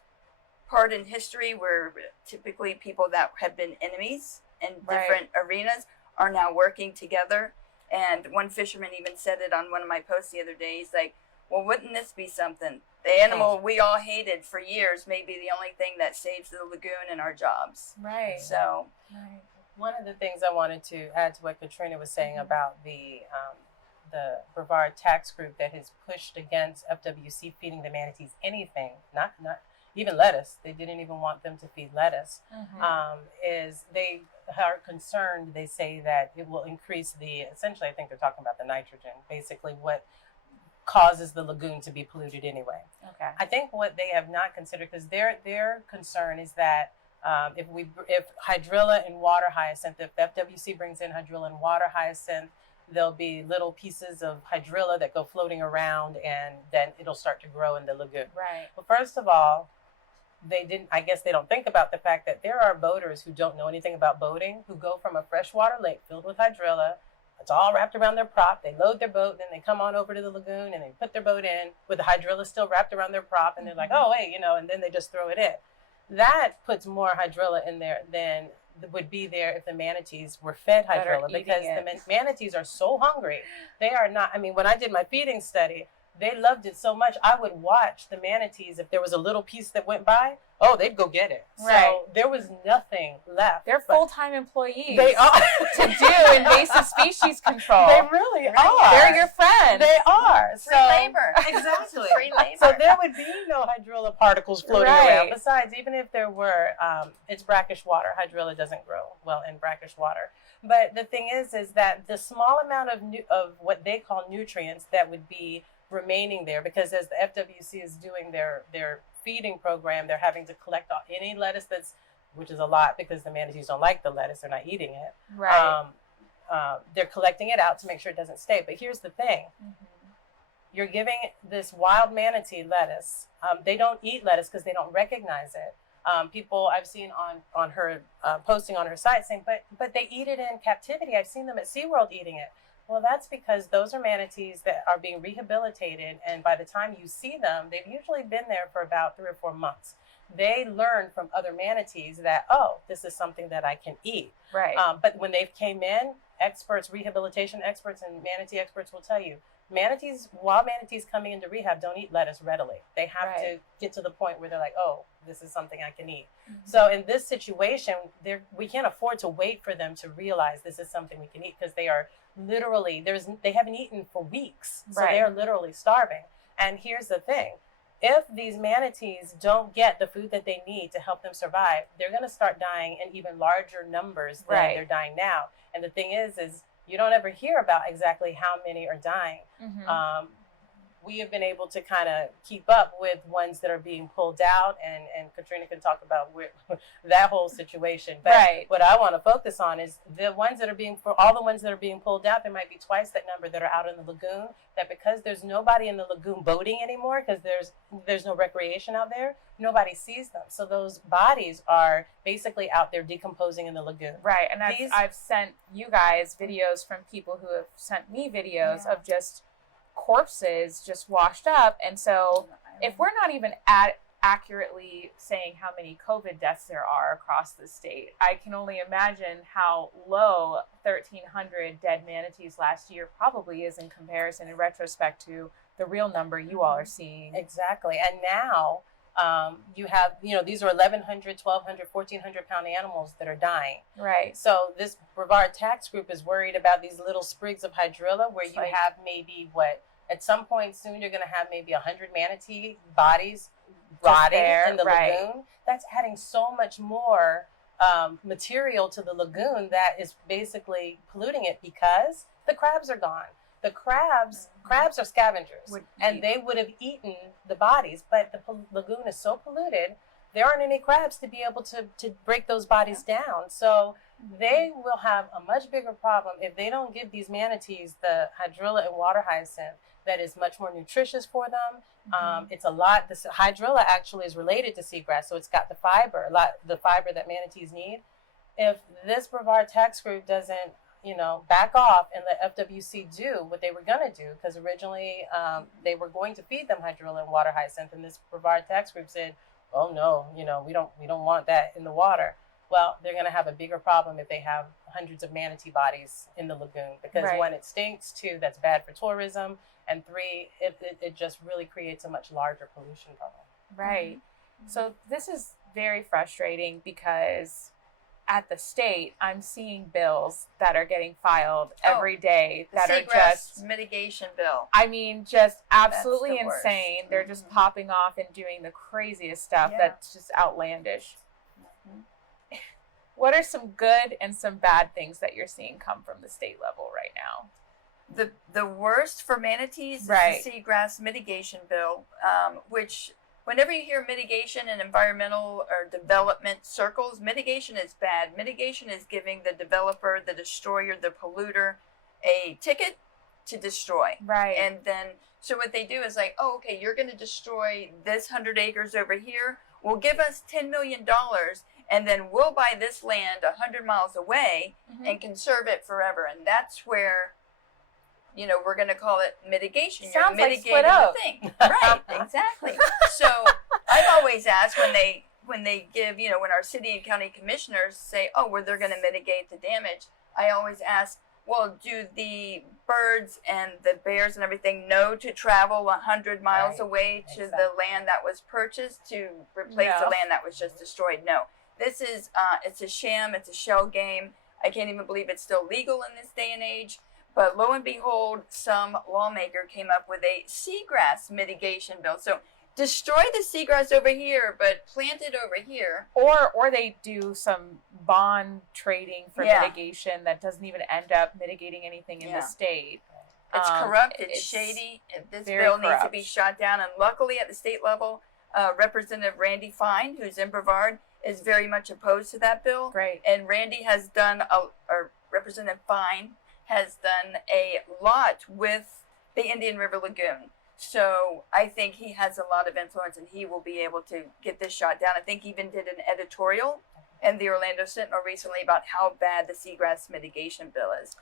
part in history where typically people that have been enemies in different arenas are now working together. And one fisherman even said it on one of my posts the other day. He's like, well, wouldn't this be something? The animal we all hated for years may be the only thing that saves the lagoon and our jobs. Right. So... One of the things I wanted to add to what Katrina was saying about the Brevard tax group that has pushed against FWC feeding the manatees anything, not even lettuce. They didn't even want them to feed lettuce. Is they are concerned. They say that it will increase essentially, I think they're talking about the nitrogen, basically what causes the lagoon to be polluted anyway. Okay. I think what they have not considered, because their concern is that if hydrilla and water hyacinth, if FWC brings in hydrilla and water hyacinth, there'll be little pieces of hydrilla that go floating around, and then it'll start to grow in the lagoon. Right. Well, first of all, I guess they don't think about the fact that there are boaters who don't know anything about boating, who go from a freshwater lake filled with hydrilla. It's all wrapped around their prop. They load their boat, then they come on over to the lagoon and they put their boat in with the hydrilla still wrapped around their prop, and they're like, oh, hey, and then they just throw it in. That puts more hydrilla in there than would be there if the manatees were fed hydrilla, because the manatees are so hungry. They are not, when I did my feeding study, they loved it so much. I would watch the manatees. If there was a little piece that went by, they'd go get it. Right. So there was nothing left. They're full-time employees. They are. To do invasive species control. They really are. They're your friends. They are. Free labor. Exactly. Free labor. So there would be no hydrilla particles floating around. Besides, even if there were, it's brackish water. Hydrilla doesn't grow well in brackish water. But the thing is that the small amount of what they call nutrients that would be remaining there, because as the FWC is doing their feeding program, they're having to collect any lettuce which is a lot because the manatees don't like the lettuce, they're not eating it. Right. They're collecting it out to make sure it doesn't stay. But here's the thing. You're giving this wild manatee lettuce. They don't eat lettuce because they don't recognize it. People I've seen on her posting on her site saying, but they eat it in captivity. I've seen them at SeaWorld eating it. Well, that's because those are manatees that are being rehabilitated, and by the time you see them, they've usually been there for about 3 or 4 months. They learn from other manatees that, this is something that I can eat. Right. But when they came in, rehabilitation experts and manatee experts will tell you, wild manatees coming into rehab don't eat lettuce readily. They have to get to the point where they're like, this is something I can eat. So in this situation, we can't afford to wait for them to realize this is something we can eat, because they are literally, they haven't eaten for weeks. So they are literally starving. And here's the thing. If these manatees don't get the food that they need to help them survive, they're going to start dying in even larger numbers than they're dying now. And the thing is you don't ever hear about exactly how many are dying. We have been able to kind of keep up with ones that are being pulled out, and Katrina can talk about that whole situation. But what I want to focus on is the ones that are being pulled out, there might be twice that number that are out in the lagoon, that because there's nobody in the lagoon boating anymore, because there's no recreation out there, nobody sees them. So those bodies are basically out there decomposing in the lagoon. Right, and I've sent you guys videos from people who have sent me videos of just corpses just washed up. And so if we're not even accurately saying how many COVID deaths there are across the state, I can only imagine how low 1,300 dead manatees last year probably is in comparison, in retrospect, to the real number you all are seeing. Exactly. And now you have, these are 1,100, 1,200, 1,400 pound animals that are dying. Right. So this Brevard tax group is worried about these little sprigs of hydrilla where you have maybe at some point soon you're going to have maybe 100 manatee bodies rotting in the lagoon. That's adding so much more material to the lagoon that is basically polluting it, because the crabs are gone. The crabs are scavengers, and they would have eaten the bodies, but the lagoon is so polluted, there aren't any crabs to be able to break those bodies down. So they will have a much bigger problem if they don't give these manatees the hydrilla and water hyacinth that is much more nutritious for them. It's a lot. This hydrilla actually is related to seagrass, so it's got the fiber, the fiber that manatees need. If this Brevard tax group doesn't, back off and let FWC do what they were going to do, because originally they were going to feed them hydrilla and water hyacinth, and this Brevard tax group said, "Oh no, we don't want that in the water." Well, they're going to have a bigger problem if they have hundreds of manatee bodies in the lagoon, because one, it stinks; two, that's bad for tourism, and three, it just really creates a much larger pollution problem. Right. So this is very frustrating because at the state, I'm seeing bills that are getting filed every day that are just mitigation bill. I mean, just absolutely That's the insane. worst. They're just popping off and doing the craziest stuff that's just outlandish. What are some good and some bad things that you're seeing come from the state level right now? The worst for manatees is the Seagrass mitigation bill, which whenever you hear mitigation in environmental or development circles, mitigation is bad. Mitigation is giving the developer, the destroyer, the polluter a ticket to destroy. Right. And then, so what they do is like, oh, okay, you're going to destroy this 100 acres over here. Well, give us $10 million, and then we'll buy this land 100 miles away and conserve it forever. And that's where, we're going to call it mitigation. Sounds You're like mitigating split up. the thing. Right, exactly. So I've always asked when they give, when our city and county commissioners say, oh, well, they're going to mitigate the damage, I always ask, well, do the birds and the bears and everything know to travel 100 miles away to the land that was purchased to replace the land that was just destroyed? No. This is, it's a sham, it's a shell game. I can't even believe it's still legal in this day and age. But lo and behold, some lawmaker came up with a seagrass mitigation bill. So destroy the seagrass over here, but plant it over here. Or they do some bond trading for mitigation that doesn't even end up mitigating anything in the state. It's corrupt. It's shady. This bill needs to be shot down. And luckily, at the state level, Representative Randy Fine, who's in Brevard, is very much opposed to that bill. Great. And Randy has done, or Representative Fine has done a lot with the Indian River Lagoon. So I think he has a lot of influence, and he will be able to get this shot down. I think he even did an editorial in the Orlando Sentinel recently about how bad the seagrass mitigation bill is.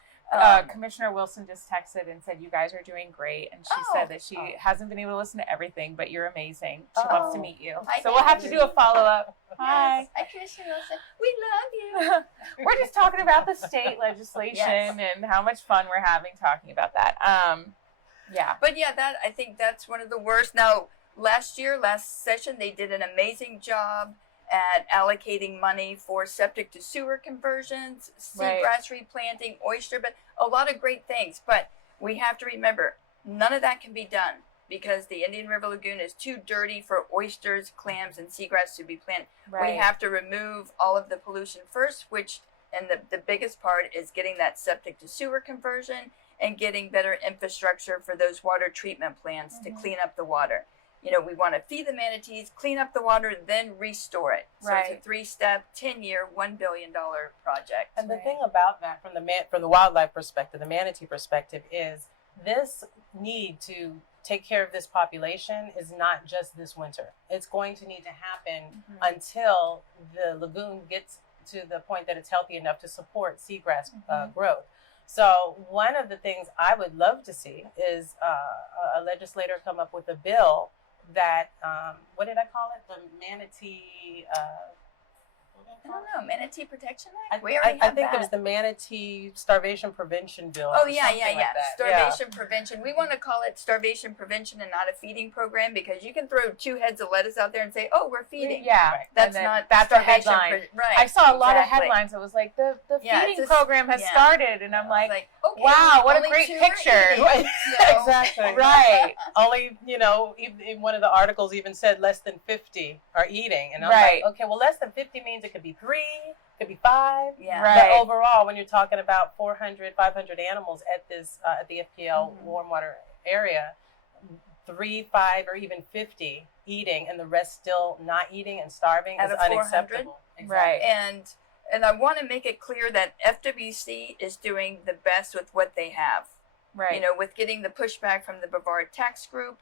Commissioner Wilson just texted and said, you guys are doing great. And she said that she hasn't been able to listen to everything, but you're amazing. She wants to meet you. So we'll have to do a follow-up. Hi. Hi, Commissioner Wilson. We love you. We're just talking about the state legislation and how much fun we're having talking about that. But I think that's one of the worst. Now, last session, they did an amazing job at allocating money for septic to sewer conversions, seagrass replanting, oyster, but a lot of great things. But we have to remember, none of that can be done because the Indian River Lagoon is too dirty for oysters, clams, and seagrass to be planted. We have to remove all of the pollution first, and the biggest part is getting that septic to sewer conversion and getting better infrastructure for those water treatment plants to clean up the water. We want to feed the manatees, clean up the water, then restore it. So it's a 3-step, 10-year, $1 billion project. And the thing about that, from the wildlife perspective, the manatee perspective, is this need to take care of this population is not just this winter. It's going to need to happen until the lagoon gets to the point that it's healthy enough to support seagrass growth. So one of the things I would love to see is a legislator come up with a bill that, what did I call it? The manatee, I don't know, Manatee Protection Act? I think it was the Manatee Starvation Prevention Bill. Oh, yeah. Starvation Prevention. We want to call it Starvation Prevention and not a feeding program because you can throw 2 heads of lettuce out there and say, oh, we're feeding. Yeah. That's a headline. I saw a lot of headlines. It was like, the feeding program has started. And I'm like okay, wow, what a great picture. Exactly. Right. Only, in one of the articles even said less than 50 are eating. And I'm like, okay, well, less than 50 means it could be 3, could be 5. Yeah. But overall, when you're talking about 400, 500 animals at this at the FPL warm water area, 3, 5, or even 50 eating, and the rest still not eating and starving is unacceptable. Exactly. Right. And and I want to make it clear that FWC is doing the best with what they have. Right. You know, with getting the pushback from the Brevard tax group,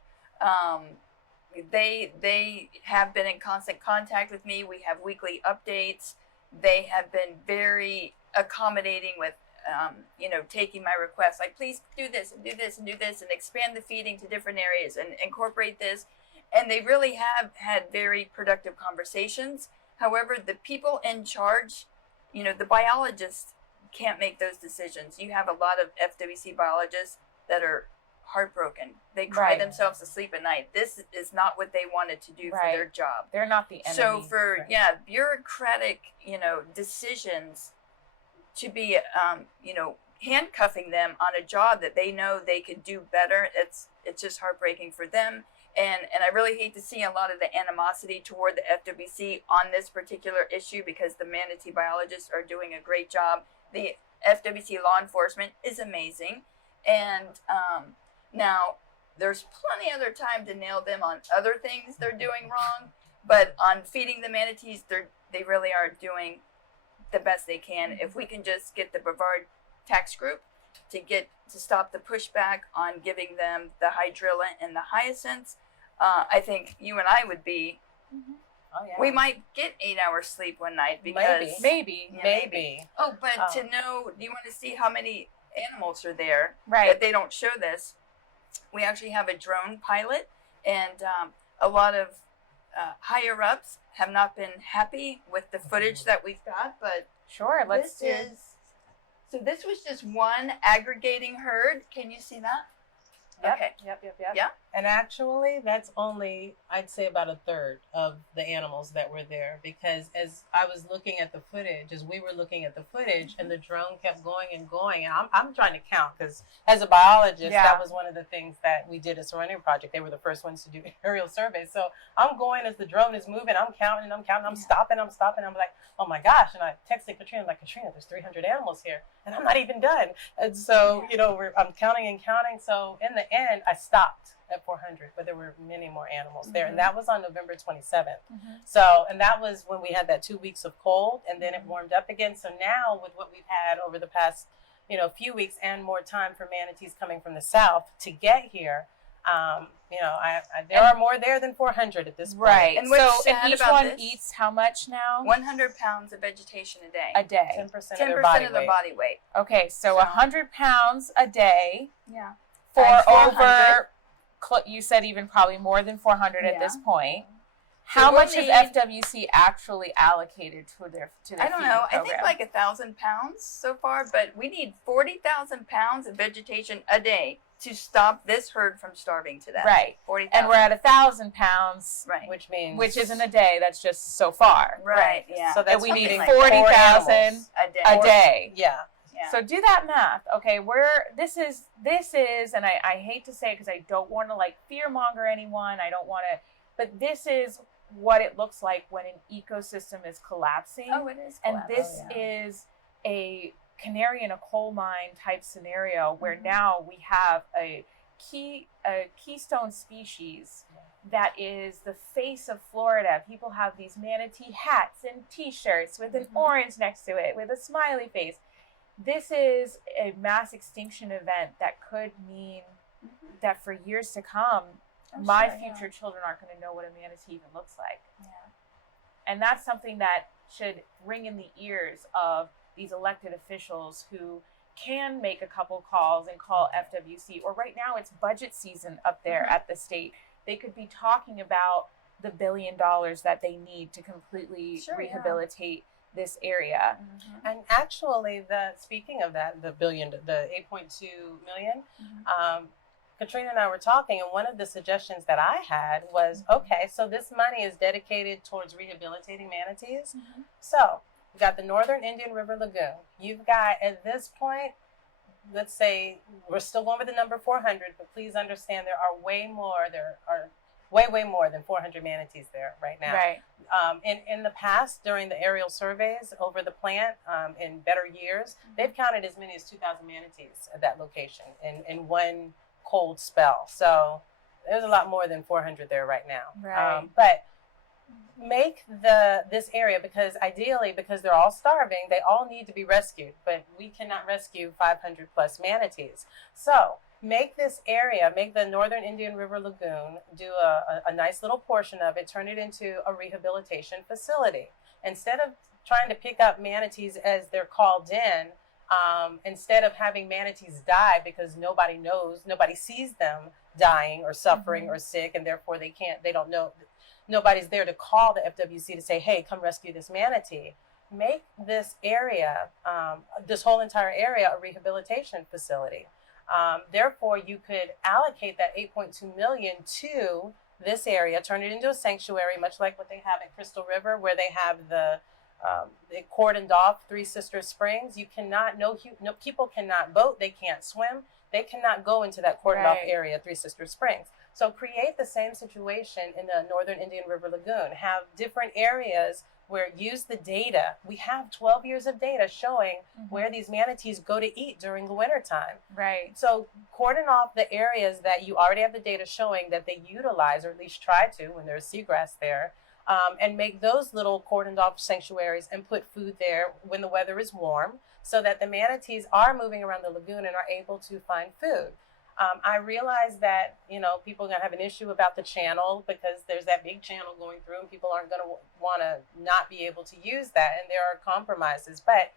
they have been in constant contact with me. We have weekly updates. They have been very accommodating with, you know, taking my requests. Like, please do this and do this and do this and expand the feeding to different areas and incorporate this. And they really have had very productive conversations. However, the people in charge, you know, the biologists can't make those decisions. You have a lot of FWC biologists that are heartbroken. They cry Right. themselves to sleep at night. This is not what they wanted to do for Right. their job. They're not the enemy. So for Right. bureaucratic, you know, decisions to be, you know, handcuffing them on a job that they know they could do better, it's just heartbreaking for them. And I really hate to see a lot of the animosity toward the FWC on this particular issue, because the manatee biologists are doing a great job. The FWC law enforcement is amazing. And now there's plenty other time to nail them on other things they're doing wrong, but on feeding the manatees, they really are doing the best they can. If we can just get the Brevard tax group to stop the pushback on giving them the hydrilla and the hyacinths, I think you and I would be. Oh, yeah. We might get 8 hours sleep one night because Maybe. Yeah, Maybe. Oh, but Oh. to know, do you want to see how many animals are there? Right. But they don't show this. We actually have a drone pilot, and a lot of higher ups have not been happy with the footage that we've got. But Sure, let's do. So this was just one aggregating herd. Can you see that? Yep, Okay. Yep. Yeah. And actually, that's only, I'd say, about a third of the animals that were there, because as I was looking at the footage, as we were looking at the footage, and the drone kept going and going, and I'm trying to count, because as a biologist, Yeah. that was one of the things that we did as a running project. They were the first ones to do aerial surveys. So I'm going as the drone is moving, I'm counting, I'm stopping. I'm like, oh my gosh. And I texted Katrina, like, Katrina, there's 300 animals here, and I'm not even done. And so, you know, I'm counting and counting. So in the end, I stopped at 400, but there were many more animals there. And that was on November 27th. So, and that was when we had that 2 weeks of cold, and then it warmed up again. So now with what we've had over the past, you know, few weeks and more time for manatees coming from the south to get here, you know, there are more there than 400 at this point. Right. And what's So, sad and each about one this- eats how much now? 100 pounds of vegetation a day. A day. 10% 10% of their body of their weight. body weight. Okay, so So- 100 pounds a day Yeah. for Times 400. over. You said even probably more than 400 at Yeah. this point. So How we'll much has need- FWC actually allocated to their I don't know. I think program? like 1,000 pounds so far, but we need 40,000 pounds of vegetation a day to stop this herd from starving to death. Right. 40,000. And we're at 1,000 pounds, right. Which means, which isn't a day. That's just so far. Right. Yeah. So that's And we need something like 40,000 animals. a day. a day. Yeah. Yeah. So do that math. Okay, this is, and I hate to say it because I don't want to like fearmonger anyone. I don't want to, but this is what it looks like when an ecosystem is collapsing. Oh, it is. And collapsed. this is a canary in a coal mine type scenario where now we have a keystone species that is the face of Florida. People have these manatee hats and t-shirts with an orange next to it with a smiley face. This is a mass extinction event that could mean that for years to come, my future children aren't going to know what a manatee even looks like. Yeah. And that's something that should ring in the ears of these elected officials who can make a couple calls and call FWC, or right now it's budget season up there at the state. They could be talking about the $1 billion that they need to completely rehabilitate this area. And actually, speaking of that, the 8.2 million, Katrina and I were talking, and one of the suggestions that I had was, okay, so this money is dedicated towards rehabilitating manatees. So you've got the Northern Indian River Lagoon. You've got, at this point, let's say we're still going with the number 400, but please understand there are way more than 400 manatees there right now. Right. In the past, during the aerial surveys over the plant, in better years, they've counted as many as 2,000 manatees at that location in one cold spell. So there's a lot more than 400 there right now. Right. But make this area, because ideally, because they're all starving, they all need to be rescued, but we cannot rescue 500 plus manatees. So make this area, make the Northern Indian River Lagoon, do a nice little portion of it, turn it into a rehabilitation facility. Instead of trying to pick up manatees as they're called in, instead of having manatees die because nobody sees them dying or suffering or sick, and therefore they don't know, nobody's there to call the FWC to say, hey, come rescue this manatee. Make this area, this whole entire area, a rehabilitation facility. Therefore, you could allocate that $8.2 million to this area, turn it into a sanctuary, much like what they have at Crystal River, where they have the cordoned off Three Sisters Springs. You cannot, no people cannot boat, they can't swim, they cannot go into that cordoned off area, Three Sisters Springs. So create the same situation in the Northern Indian River Lagoon. Have different areas where use the data. We have 12 years of data showing where these manatees go to eat during the wintertime. Right. So cordon off the areas that you already have the data showing that they utilize, or at least try to when there's seagrass there, and make those little cordoned off sanctuaries and put food there when the weather is warm, so that the manatees are moving around the lagoon and are able to find food. I realize that, people are going to have an issue about the channel, because there's that big channel going through and people aren't going to want to not be able to use that, and there are compromises. But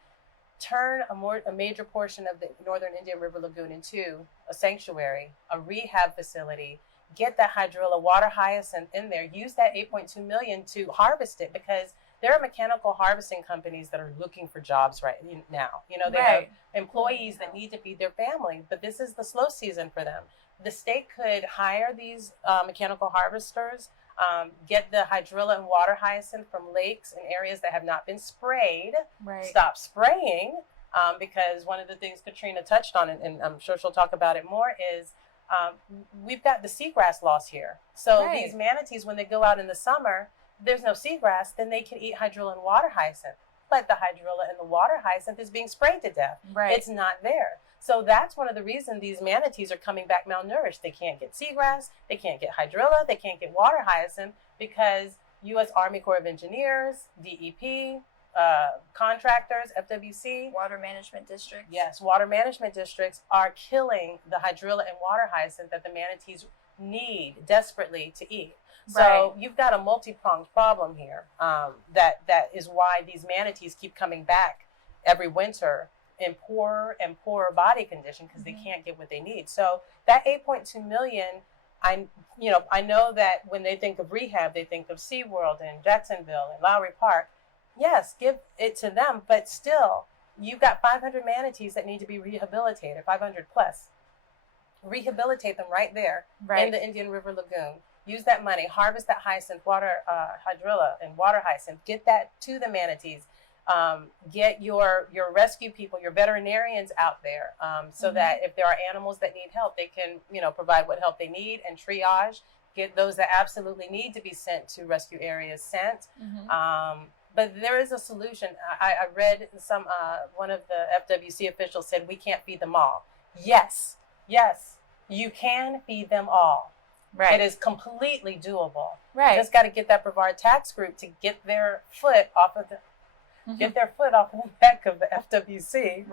turn a major portion of the Northern Indian River Lagoon into a sanctuary, a rehab facility. Get that hydrilla water hyacinth in there. Use that $8.2 million to harvest it, because there are mechanical harvesting companies that are looking for jobs right now. They have employees that need to feed their family, but this is the slow season for them. The state could hire these mechanical harvesters, get the hydrilla and water hyacinth from lakes and areas that have not been sprayed. Stop spraying, because one of the things Katrina touched on, and I'm sure she'll talk about it more, is we've got the seagrass loss here. So these manatees, when they go out in the summer, there's no seagrass, then they can eat hydrilla and water hyacinth. But the hydrilla and the water hyacinth is being sprayed to death. It's not there. So that's one of the reasons these manatees are coming back malnourished. They can't get seagrass, they can't get hydrilla, they can't get water hyacinth, because U.S. Army Corps of Engineers, DEP, contractors, FWC. Water management districts. Yes, water management districts are killing the hydrilla and water hyacinth that the manatees need desperately to eat. So you've got a multi-pronged problem here. That is why these manatees keep coming back every winter in poorer and poorer body condition, because they can't get what they need. So that $8.2 million, I know that when they think of rehab, they think of SeaWorld and Jacksonville and Lowry Park. Yes, give it to them, but still, you've got 500 manatees that need to be rehabilitated, 500 plus. Rehabilitate them right there in the Indian River Lagoon. Use that money, harvest that hyacinth, hydrilla and water hyacinth, get that to the manatees. Get your rescue people, your veterinarians out there, so that if there are animals that need help, they can, provide what help they need, and triage, get those that absolutely need to be sent to rescue areas sent. But there is a solution. I read one of the FWC officials said, we can't feed them all. Yes, you can feed them all. It is completely doable. You just got to get that Brevard tax group to get their foot off of the neck of the FWC,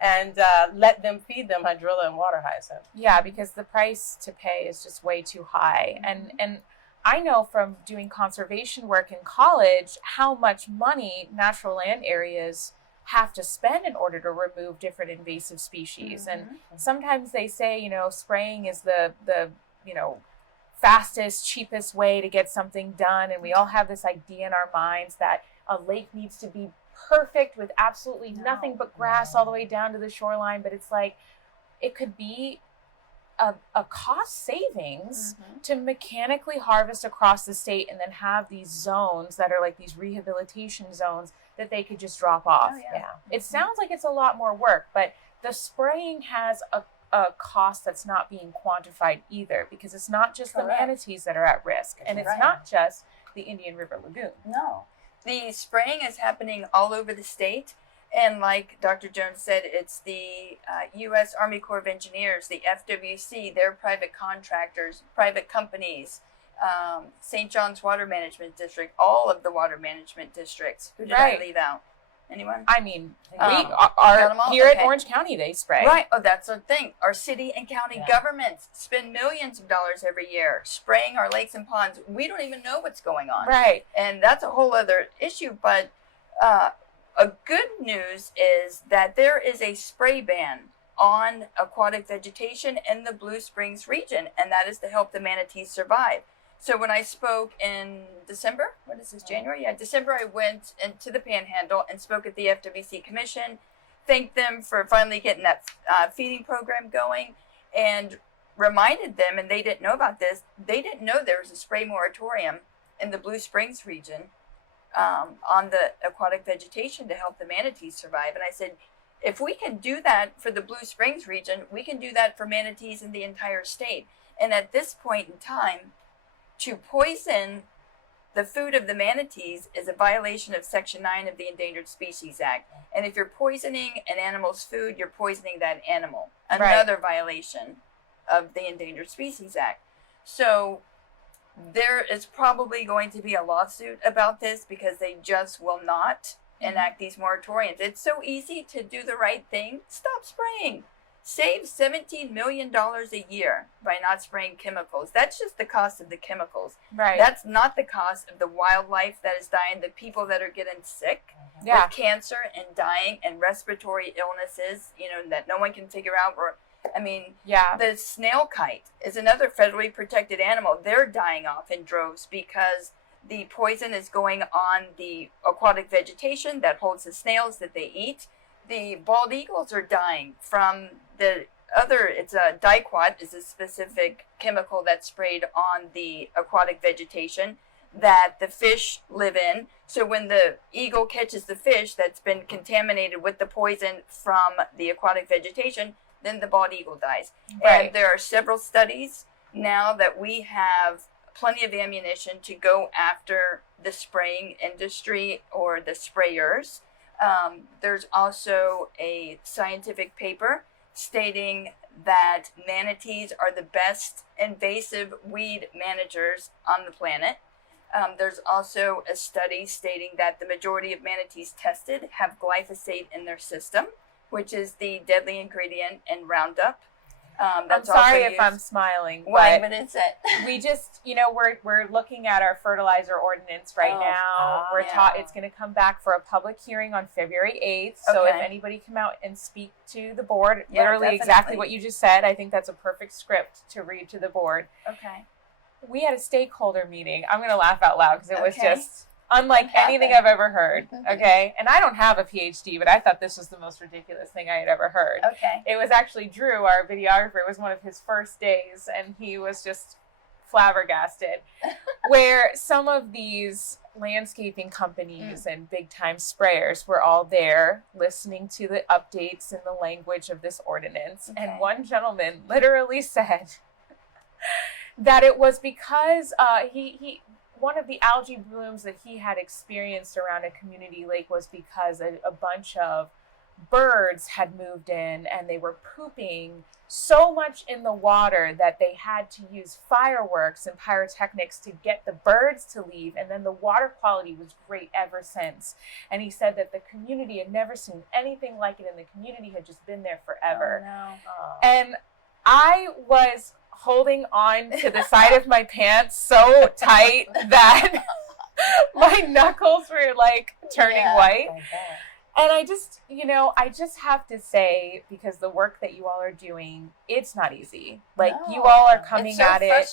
and let them feed them hydrilla and water hyacinth. Yeah, because the price to pay is just way too high, and I know from doing conservation work in college how much money natural land areas have to spend in order to remove different invasive species, and sometimes they say spraying is the fastest, cheapest way to get something done, and we all have this idea in our minds that a lake needs to be perfect with absolutely nothing but grass all the way down to the shoreline, but it's like it could be a cost savings to mechanically harvest across the state and then have these zones that are like these rehabilitation zones that they could just drop off. It sounds like it's a lot more work, but the spraying has a cost that's not being quantified either, because it's not just the manatees that are at risk, and it's not just the Indian River Lagoon. No. The spraying is happening all over the state, and like Dr. Jones said, it's the U.S. Army Corps of Engineers, the FWC, their private contractors, private companies, St. John's Water Management District, all of the water management districts. Who did I leave out? Anyone? I mean, we got are them all? here at Okay. Orange County, they spray. Right. Oh, that's the thing. Our city and county governments spend millions of dollars every year spraying our lakes and ponds. We don't even know what's going on. Right. And that's a whole other issue. But a good news is that there is a spray ban on aquatic vegetation in the Blue Springs region, and that is to help the manatees survive. So when I spoke in December, what is this, January? Yeah, December, I went into the Panhandle and spoke at the FWC Commission, thanked them for finally getting that feeding program going, and reminded them, and they didn't know about this, they didn't know there was a spray moratorium in the Blue Springs region on the aquatic vegetation to help the manatees survive. And I said, if we can do that for the Blue Springs region, we can do that for manatees in the entire state. And at this point in time, to poison the food of the manatees is a violation of Section 9 of the Endangered Species Act. And if you're poisoning an animal's food, you're poisoning that animal. Another violation of the Endangered Species Act. So there is probably going to be a lawsuit about this because they just will not enact these moratoriums. It's so easy to do the right thing. Stop spraying. Save $17 million a year by not spraying chemicals. That's just the cost of the chemicals. Right. That's not the cost of the wildlife that is dying, the people that are getting sick with cancer and dying and respiratory illnesses, that no one can figure out. The snail kite is another federally protected animal. They're dying off in droves because the poison is going on the aquatic vegetation that holds the snails that they eat. The bald eagles are dying from it's a diquat, is a specific chemical that's sprayed on the aquatic vegetation that the fish live in. So when the eagle catches the fish that's been contaminated with the poison from the aquatic vegetation, then the bald eagle dies. Right. And there are several studies now that we have plenty of ammunition to go after the spraying industry or the sprayers. There's also a scientific paper stating that manatees are the best invasive weed managers on the planet. There's also a study stating that the majority of manatees tested have glyphosate in their system, which is the deadly ingredient in Roundup. I'm sorry if I'm smiling, Why? but What is it? we just, we're looking at our fertilizer ordinance right now. It's going to come back for a public hearing on February 8th. So if anybody come out and speak to the board, literally exactly what you just said, I think that's a perfect script to read to the board. Okay. We had a stakeholder meeting. I'm going to laugh out loud because it was just unlike anything I've ever heard. Okay. And I don't have a PhD, but I thought this was the most ridiculous thing I had ever heard. Okay. It was actually Drew, our videographer. It was one of his first days, and he was just flabbergasted. Where some of these landscaping companies and big time sprayers were all there listening to the updates in the language of this ordinance. Okay. And one gentleman literally said that it was because one of the algae blooms that he had experienced around a community lake was because a bunch of birds had moved in and they were pooping so much in the water that they had to use fireworks and pyrotechnics to get the birds to leave. And then the water quality was great ever since. And he said that the community had never seen anything like it, and the community had just been there forever. Oh, no. And I was holding on to the side of my pants so tight that my knuckles were like turning white. And I just have to say, because the work that you all are doing, it's not easy. Like, you all are coming at it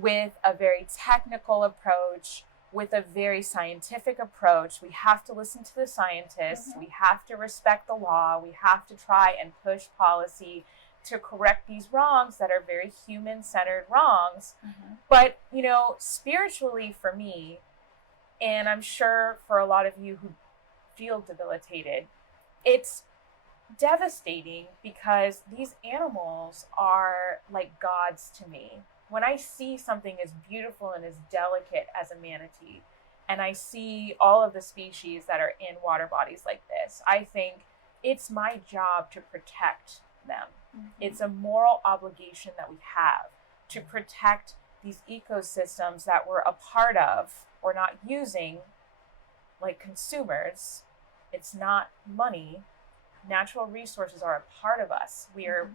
with a very technical approach, with a very scientific approach. We have to listen to the scientists. We have to respect the law. We have to try and push policy to correct these wrongs that are very human-centered wrongs. But, spiritually for me, and I'm sure for a lot of you who feel debilitated, it's devastating because these animals are like gods to me. When I see something as beautiful and as delicate as a manatee, and I see all of the species that are in water bodies like this, I think it's my job to protect them. It's a moral obligation that we have to protect these ecosystems that we're a part of or not using, like consumers, it's not money. Natural resources are a part of us. We are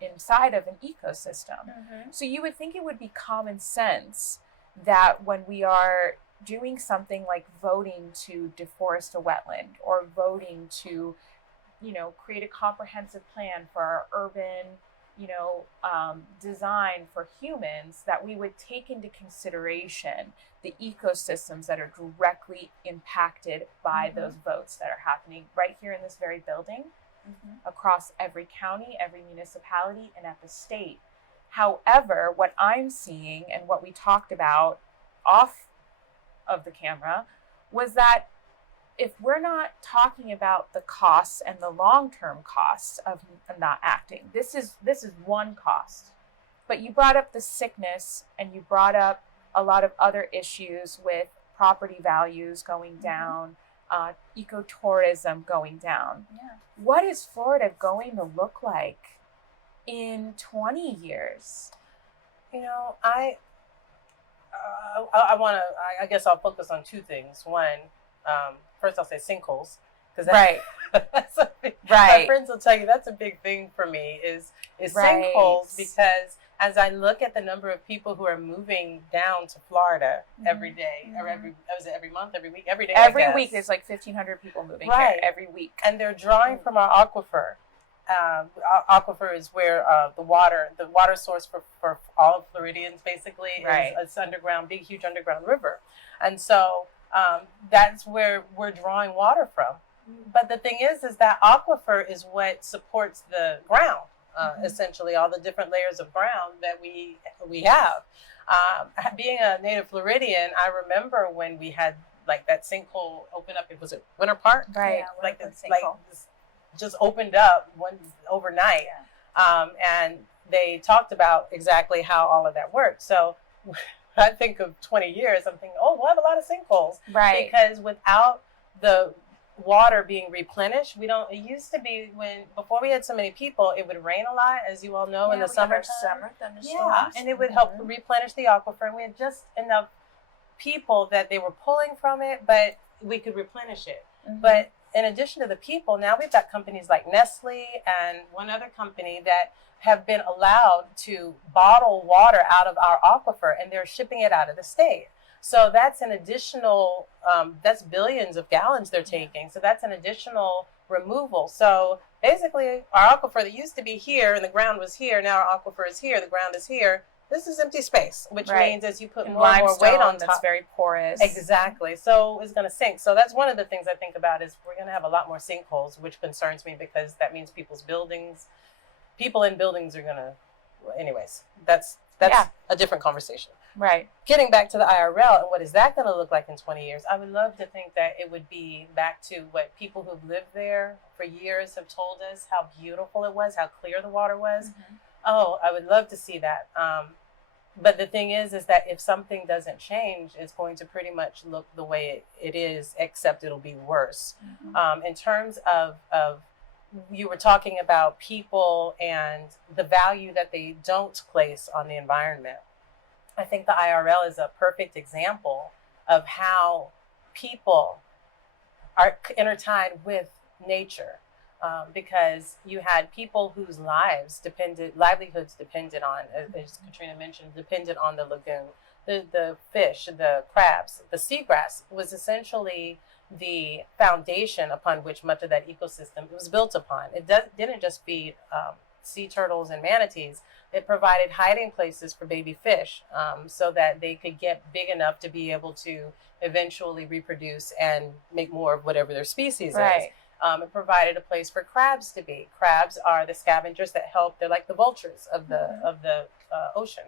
inside of an ecosystem. So you would think it would be common sense that when we are doing something like voting to deforest a wetland or voting to, create a comprehensive plan for our urban, design for humans, that we would take into consideration the ecosystems that are directly impacted by those votes that are happening right here in this very building, across every county, every municipality, and at the state. However, what I'm seeing and what we talked about off of the camera was that if we're not talking about the costs and the long-term costs of not acting, this is one cost. But you brought up the sickness, and you brought up a lot of other issues with property values going down, ecotourism going down. Yeah. What is Florida going to look like in 20 years? I guess I'll focus on two things. One, first I'll say sinkholes, because that's a big, my friends will tell you that's a big thing for me is sinkholes, because as I look at the number of people who are moving down to Florida every day, or every month, every week, every day. Every week there's like 1,500 people moving here every week. And they're drawing from our aquifer. Aquifer is where the water source for all of Floridians basically is it's underground, big, huge underground river. And so that's where we're drawing water from. But the thing is that aquifer is what supports the ground, essentially all the different layers of ground that we have. Being a native Floridian, I remember when we had like that sinkhole open up. Was it Winter Park? Right. Yeah, like this just opened up overnight. Yeah. And they talked about exactly how all of that worked. So I think of 20 years, I'm thinking, we'll have a lot of sinkholes. Right. Because without the water being replenished, it used to be before we had so many people, it would rain a lot, as you all know, in the summer. Yeah, and it would help replenish the aquifer. And we had just enough people that they were pulling from it, but we could replenish it. But in addition to the people, now we've got companies like Nestle and one other company that have been allowed to bottle water out of our aquifer, and they're shipping it out of the state. So that's an additional, that's billions of gallons they're taking. So that's an additional removal. So basically our aquifer that used to be here and the ground was here, now our aquifer is here, the ground is here. This is empty space, which means as you put more and more weight on top, that's very porous. Exactly. So it's going to sink. So that's one of the things I think about is we're going to have a lot more sinkholes, which concerns me because that means people in buildings are going to, anyways, that's a different conversation. Right. Getting back to the IRL and what is that going to look like in 20 years? I would love to think that it would be back to what people who've lived there for years have told us, how beautiful it was, how clear the water was. I would love to see that. But the thing is that if something doesn't change, it's going to pretty much look the way it is, except it'll be worse. In terms of you were talking about people and the value that they don't place on the environment. I think the IRL is a perfect example of how people are intertwined with nature. Because you had people whose livelihoods depended on, as Katrina mentioned, depended on the lagoon, the fish, the crabs. The seagrass was essentially the foundation upon which much of that ecosystem was built upon. It didn't just feed sea turtles and manatees. It provided hiding places for baby fish so that they could get big enough to be able to eventually reproduce and make more of whatever their species is. It provided a place for crabs to be. Crabs are the scavengers that help. They're like the vultures of the ocean.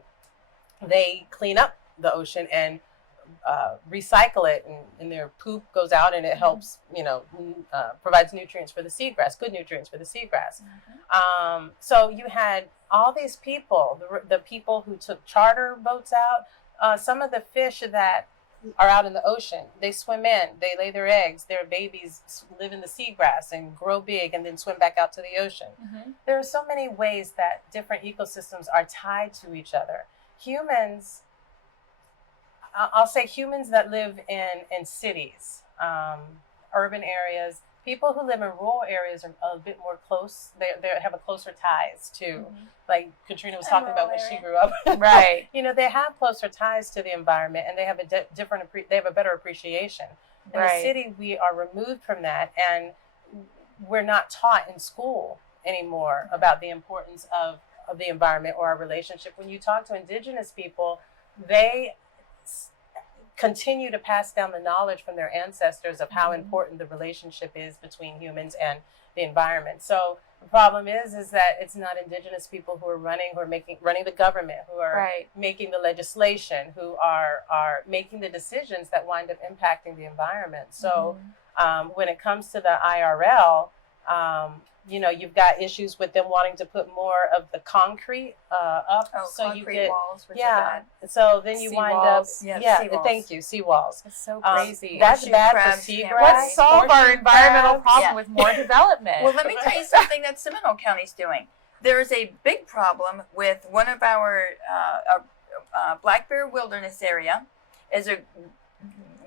They clean up the ocean and recycle it, and their poop goes out, and it helps, provides nutrients for the seagrass, good nutrients for the seagrass. So you had all these people, the people who took charter boats out, some of the fish that are out in the ocean. They swim in, they lay their eggs, their babies live in the seagrass and grow big and then swim back out to the ocean. There are so many ways that different ecosystems are tied to each other. Humans I'll say humans that live in cities, urban areas. People who live in rural areas are a bit more close. They have a closer ties to, like Katrina was talking about when she grew up. Right. You know, they have closer ties to the environment, and they have they have a better appreciation. In the city, we are removed from that, and we're not taught in school anymore about the importance of the environment or our relationship. When you talk to indigenous people, they continue to pass down the knowledge from their ancestors of how important the relationship is between humans and the environment. So the problem is that it's not indigenous people who are running the government, who are making the legislation, who are making the decisions that wind up impacting the environment. So when it comes to the IRL, you know, you've got issues with them wanting to put more of the concrete up, so you get walls, which so then you wind up thank you, seawalls. It's so crazy. That's bad for seagrass. Let's solve our environmental problem with more development. Well, let me tell you something that Seminole County's doing. There is a big problem with one of our Black Bear Wilderness area. Is a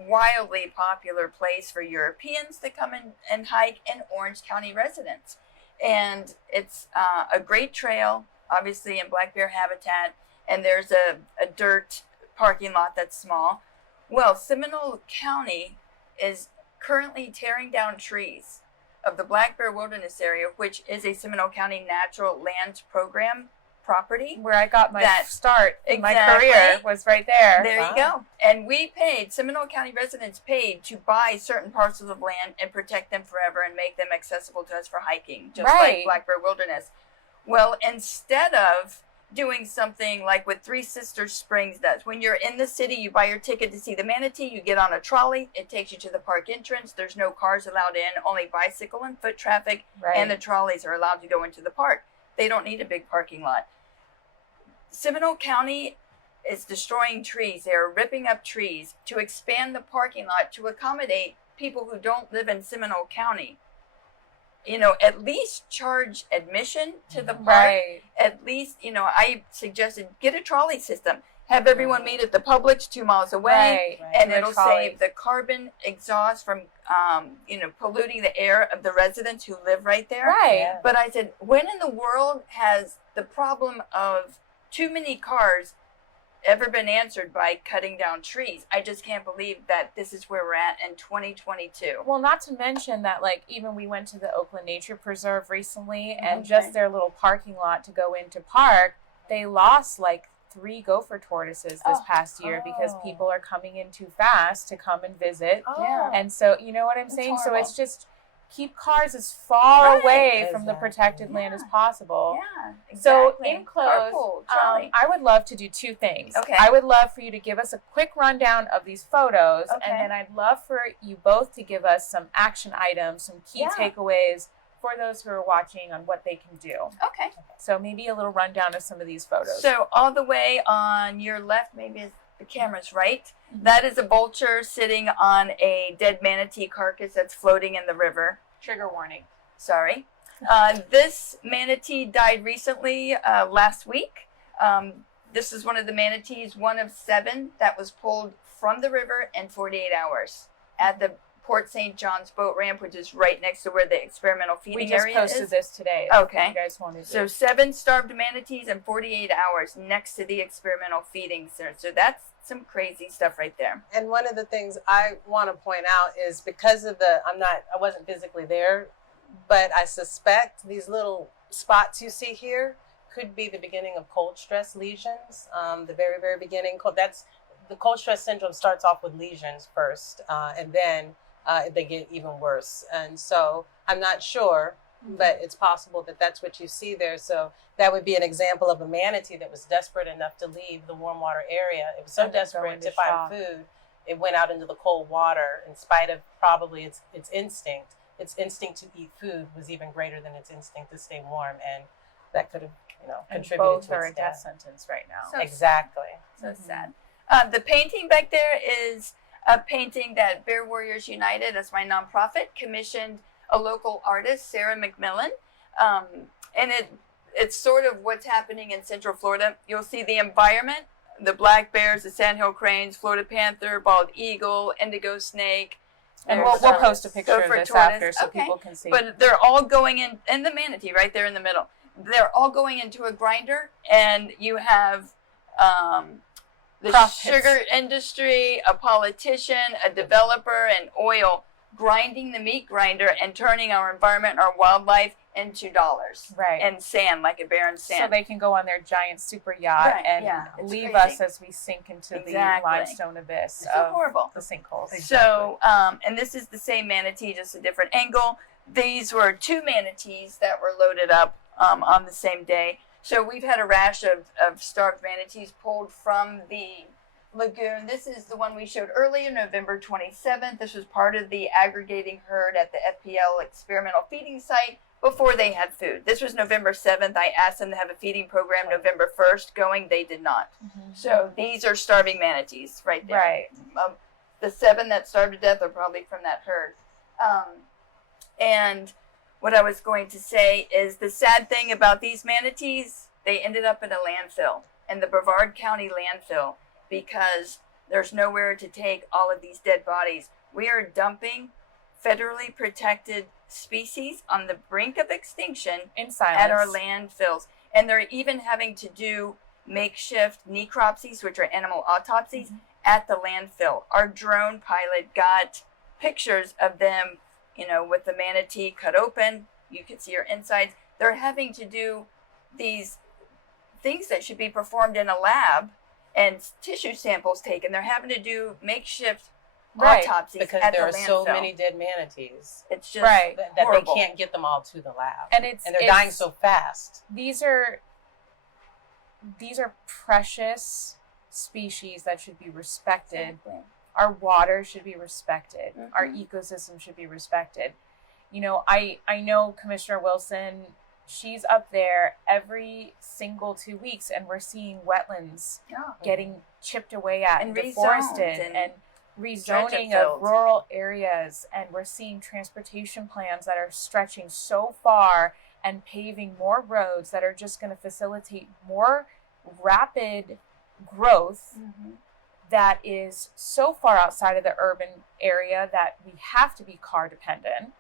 wildly popular place for Europeans to come in and hike, and Orange County residents. And it's a great trail, obviously in black bear habitat, and there's a dirt parking lot that's small. Well, Seminole County is currently tearing down trees of the Black Bear Wilderness area, which is a Seminole County Natural Land Program property. Where I got my start in my career was right there. There you go. And we paid, Seminole County residents paid to buy certain parcels of land and protect them forever and make them accessible to us for hiking, just like Black Bear Wilderness. Well, instead of doing something like what Three Sisters Springs does, when you're in the city, you buy your ticket to see the manatee, you get on a trolley, it takes you to the park entrance, there's no cars allowed in, only bicycle and foot traffic, and the trolleys are allowed to go into the park. They don't need a big parking lot. Seminole County is destroying trees. They are ripping up trees to expand the parking lot to accommodate people who don't live in Seminole County. You know, at least charge admission to the park. At least, you know, I suggested get a trolley system. Have everyone meet at the Publix 2 miles away, and it'll save the carbon exhaust from, you know, polluting the air of the residents who live right there. But I said, when in the world has the problem of too many cars ever been answered by cutting down trees? I just can't believe that this is where we're at in 2022. Well, not to mention that, like, even we went to the Oakland Nature Preserve recently, and just their little parking lot to go into park, they lost like 3 gopher tortoises this past year because people are coming in too fast to come and visit. And so, you know what I'm saying? Horrible. So it's just keep cars as far away from the protected land as possible. So in close, I would love to do 2 things. I would love for you to give us a quick rundown of these photos, and then I'd love for you both to give us some action items, some key takeaways for those who are watching on what they can do. So maybe a little rundown of some of these photos. So all the way on your left, maybe the camera's right. That is a vulture sitting on a dead manatee carcass that's floating in the river. Trigger warning. Sorry. This manatee died recently, last week. This is one of the manatees, one of 7 that was pulled from the river in 48 hours at the Port St. John's boat ramp, which is right next to where the experimental feeding area is. We just posted this today. Okay. You guys wanted to. So 7 starved manatees in 48 hours next to the experimental feeding center. So that's some crazy stuff right there. And one of the things I want to point out is because of I wasn't physically there, but I suspect these little spots you see here could be the beginning of cold stress lesions. The very, very beginning. The cold stress syndrome starts off with lesions first, and then they get even worse. And so I'm not sure, but it's possible that that's what you see there. So that would be an example of a manatee that was desperate enough to leave the warm water area. It was so desperate to find food, it went out into the cold water in spite of probably its instinct. Its instinct to eat food was even greater than its instinct to stay warm, and that could have, contributed both to are its a death death. sentence right now. So Exactly. So sad. The painting back there is a painting that Bear Warriors United, as my nonprofit, commissioned a local artist, Sarah McMillan. And it's sort of what's happening in Central Florida. You'll see the environment the black bears, the sandhill cranes, Florida panther, bald eagle, indigo snake. And we'll post a picture of gopher this tortoise. after so Okay. people can see. But they're all going in, and the manatee right there in the middle. They're all going into a grinder, and you have the Profits. sugar industry, a politician, a developer, and oil grinding the meat grinder and turning our environment, our wildlife into dollars. Right. And sand, like a barren sand. So they can go on their giant super yacht Right, and yeah, it's leave crazy. us as we sink into Exactly. the limestone abyss It's so of horrible. the sinkholes. So, and this is the same manatee, just a different angle. These were 2 manatees that were loaded up on the same day. So we've had a rash of starved manatees pulled from the lagoon. This is the one we showed earlier, November 27th. This was part of the aggregating herd at the FPL experimental feeding site before they had food. This was November 7th. I asked them to have a feeding program November 1st going. They did not. Mm-hmm. So these are starving manatees right there. Right. The 7 that starved to death are probably from that herd. And what I was going to say is the sad thing about these manatees, they ended up in a landfill, in the Brevard County landfill, because there's nowhere to take all of these dead bodies. We are dumping federally protected species on the brink of extinction In silence. at our landfills. And they're even having to do makeshift necropsies, which are animal autopsies, at the landfill. Our drone pilot got pictures of them, with the manatee cut open. You can see her insides. They're having to do these things that should be performed in a lab and tissue samples taken. They're having to do makeshift autopsies because at there the are landfill. so many dead manatees It's just Right. that they horrible. can't get them all to the lab, And they're dying so fast. These are precious species that should be respected. Exactly. Our water should be respected. Mhm. Our ecosystem should be respected. I know Commissioner Wilson, she's up there every single 2 weeks, and we're seeing wetlands Yeah. getting chipped away at And and rezoned deforested and rezoning dredge of filled. rural areas, and we're seeing transportation plans that are stretching so far and paving more roads that are just going to facilitate more rapid growth that is so far outside of the urban area that we have to be car dependent.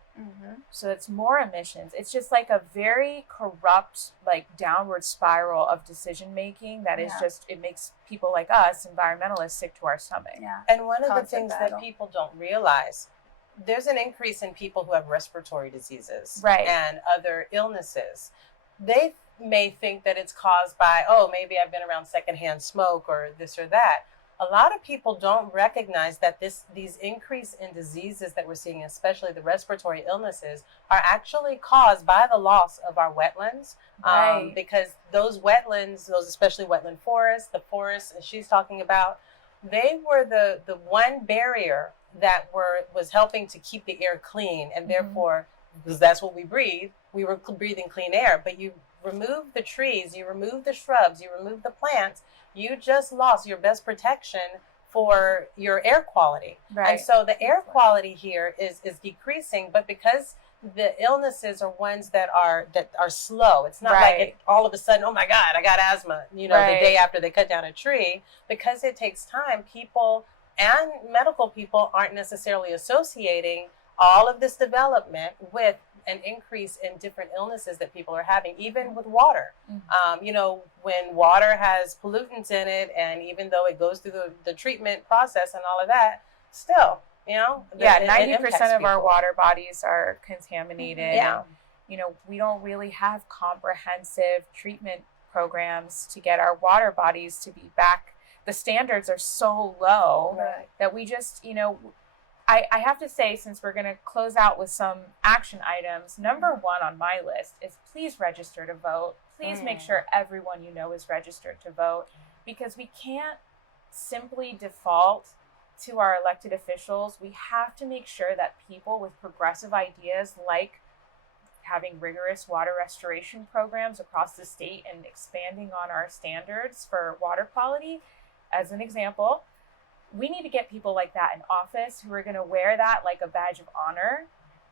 So it's more emissions. It's just like a very corrupt, downward spiral of decision making that is Yeah. it makes people like us, environmentalists, sick to our stomach. Yeah. And one of the Constant things battle. that people don't realize, there's an increase in people who have respiratory diseases Right. and other illnesses. They may think that it's caused by, maybe I've been around secondhand smoke or this or that. A lot of people don't recognize that these increase in diseases that we're seeing, especially the respiratory illnesses, are actually caused by the loss of our wetlands. Right. Because those wetlands, those especially wetland forests, the forests she's talking about, they were the one barrier that was helping to keep the air clean, and therefore, because that's what we breathe, we were breathing clean air. But you remove the trees, you remove the shrubs, you remove the plants, you just lost your best protection for your air quality. Right. And so the air quality here is decreasing, but because the illnesses are ones that are slow. It's not like it all of a sudden, oh my God, I got asthma, the day after they cut down a tree. Because it takes time, people and medical people aren't necessarily associating all of this development with an increase in different illnesses that people are having, even with water. When water has pollutants in it, and even though it goes through the treatment process and all of that, still, Yeah, it 90% of our people. water bodies are contaminated. Yeah. And, we don't really have comprehensive treatment programs to get our water bodies to be back. The standards are so low that we just, I have to say, since we're going to close out with some action items, number one on my list is please register to vote. Please make sure everyone you know is registered to vote, because we can't simply default to our elected officials. We have to make sure that people with progressive ideas, like having rigorous water restoration programs across the state and expanding on our standards for water quality, as an example, we need to get people like that in office who are going to wear that like a badge of honor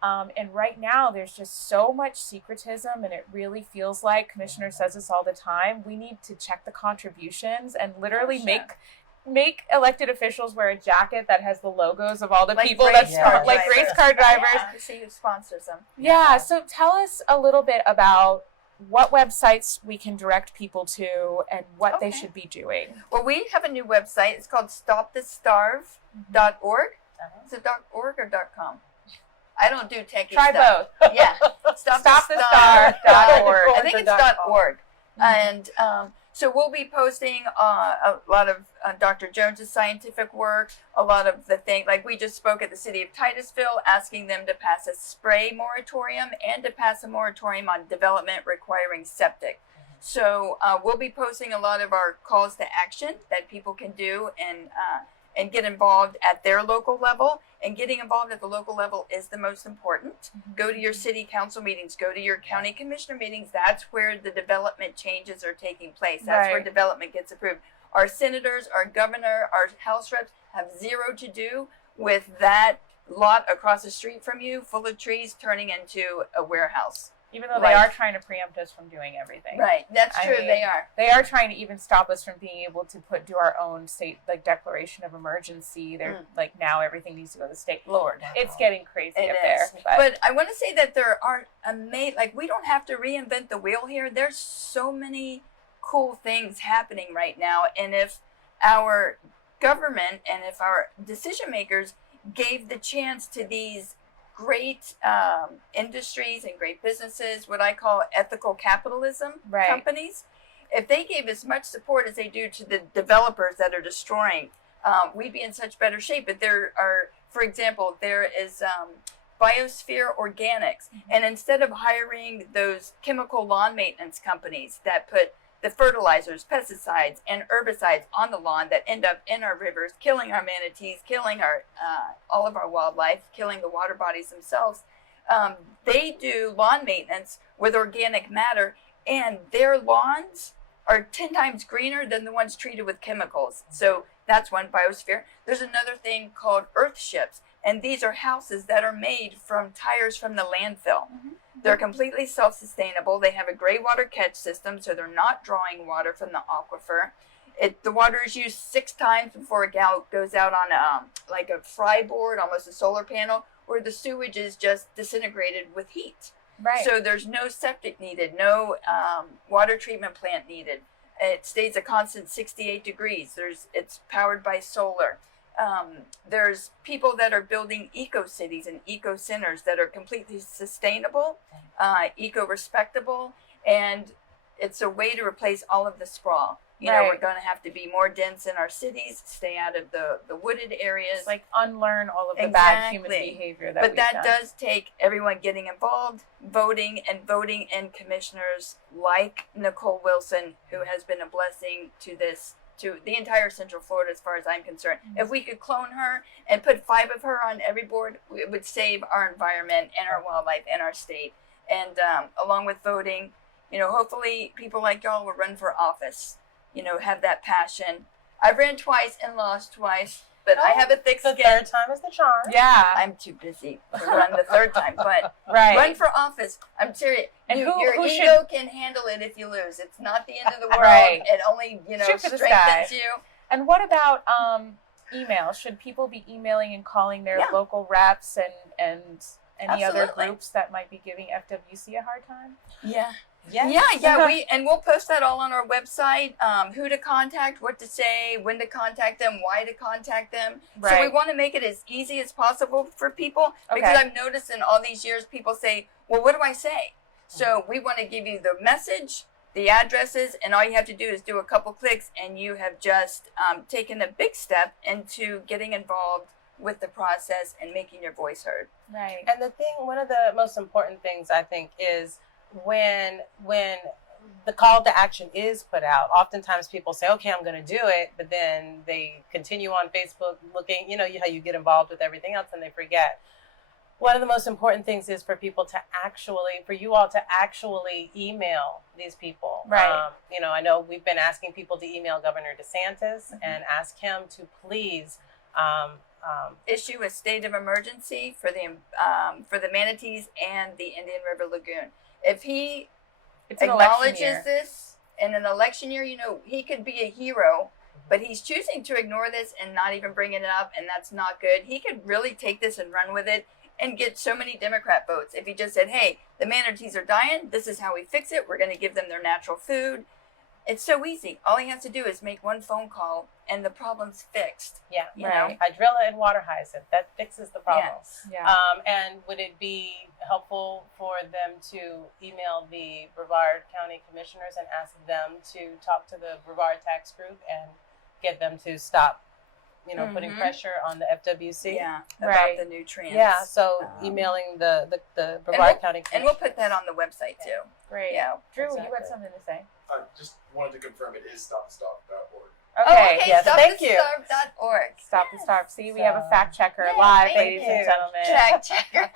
And right now, there's just so much secretism, and it really feels like, Commissioner says this all the time, we need to check the contributions and literally make elected officials wear a jacket that has the logos of all the people that like race car drivers. To see who sponsors them. Yeah, so tell us a little bit about what websites we can direct people to and what they should be doing. Well, we have a new website. It's called stopthestarve.org. Is it .org or .com? I don't do techie Try stuff. both. Yeah. Stopthestarve.org. I think it's .org. And so we'll be posting a lot of Dr. Jones's scientific work, a lot of the things, like we just spoke at the city of Titusville, asking them to pass a spray moratorium and to pass a moratorium on development requiring septic. So we'll be posting a lot of our calls to action that people can do and get involved at their local level. And getting involved at the local level is the most important. Go to your city council meetings, go to your county commissioner meetings. That's where the development changes are taking place. That's where development gets approved. Our senators, our governor, our house reps have zero to do with that lot across the street from you full of trees turning into a warehouse. Even though they are trying to preempt us from doing everything. Right, that's true, they are. They are trying to even stop us from being able to do our own state, like, declaration of emergency. They're like, now everything needs to go to the state. Lord. It's getting crazy up there. But I want to say that there are we don't have to reinvent the wheel here. There's so many cool things happening right now. And if our government and if our decision makers gave the chance to these great industries and great businesses, what I call ethical capitalism companies, if they gave as much support as they do to the developers that are destroying, we'd be in such better shape. But there are, for example, there is Biosphere Organics, and instead of hiring those chemical lawn maintenance companies that put the fertilizers, pesticides, and herbicides on the lawn that end up in our rivers, killing our manatees, killing our all of our wildlife, killing the water bodies themselves. They do lawn maintenance with organic matter, and their lawns are 10 times greener than the ones treated with chemicals. So that's one biosphere. There's another thing called earth ships, and these are houses that are made from tires from the landfill. They're completely self-sustainable. They have a gray water catch system, so they're not drawing water from the aquifer. The water is used 6 times before it goes out on like a fry board, almost a solar panel, where the sewage is just disintegrated with heat. Right. So there's no septic needed, no water treatment plant needed. It stays a constant 68 degrees. It's powered by solar. There's people that are building eco-cities and eco-centers that are completely sustainable, eco-respectable, and it's a way to replace all of the sprawl. You know, we're going to have to be more dense in our cities, stay out of the wooded areas. Like unlearn all of the bad human behavior that we've done. Does take everyone getting involved, voting in commissioners like Nicole Wilson, who has been a blessing to the entire Central Florida as far as I'm concerned. If we could clone her and put 5 of her on every board, it would save our environment and our wildlife and our state. And along with voting, you know, hopefully people like y'all will run for office, you know, have that passion. I've ran twice and lost twice, but I have a thick skin. The third time is the charm. Yeah. I'm too busy to run the third time, but run for office. I'm serious. And your ego can handle it if you lose. It's not the end of the world. It only, you know, strengthens you. And what about email? Should people be emailing and calling their local reps and any other groups that might be giving FWC a hard time? Yeah. We'll post that all on our website. Who to contact, what to say, when to contact them, why to contact them. So we want to make it as easy as possible for people because I've noticed in all these years people say, well, what do I say? So we want to give you the message, the addresses, and all you have to do is do a couple clicks and you have just taken a big step into getting involved with the process and making your voice heard. Right. And one of the most important things I think is when the call to action is put out, oftentimes people say, okay, I'm going to do it, but then they continue on Facebook looking, you know, how you get involved with everything else and they forget. One of the most important things is for you all to actually email these people. Right. You know, I know we've been asking people to email Governor DeSantis and ask him to please issue a state of emergency for the manatees and the Indian River Lagoon. If he It's an election acknowledges year. this in an election year, he could be a hero, but he's choosing to ignore this and not even bring it up, and that's not good. He could really take this and run with it and get so many Democrat votes if he just said, hey, the manatees are dying, this is how we fix it, we're going to give them their natural food. It's so easy. All he has to do is make one phone call and the problem's fixed. Yeah, you Right. know? hydrilla and water hyacinth, that fixes the problem. Yeah. And would it be helpful for them to email the Brevard County Commissioners and ask them to talk to the Brevard Tax Group and get them to stop, putting Mhm. pressure on the FWC? Yeah, about Right. the nutrients. Yeah, so emailing the Brevard County Commissioners. And we'll put that on the website too. Great. Yeah. Drew, you Exactly. had something to say. I just wanted to confirm it is stopthestarve.org. Okay. yes, thank you. StopTheStarve.org. Stop the starve. See, we have a So- fact checker Yeah, live, thank ladies and you. gentlemen. Checker.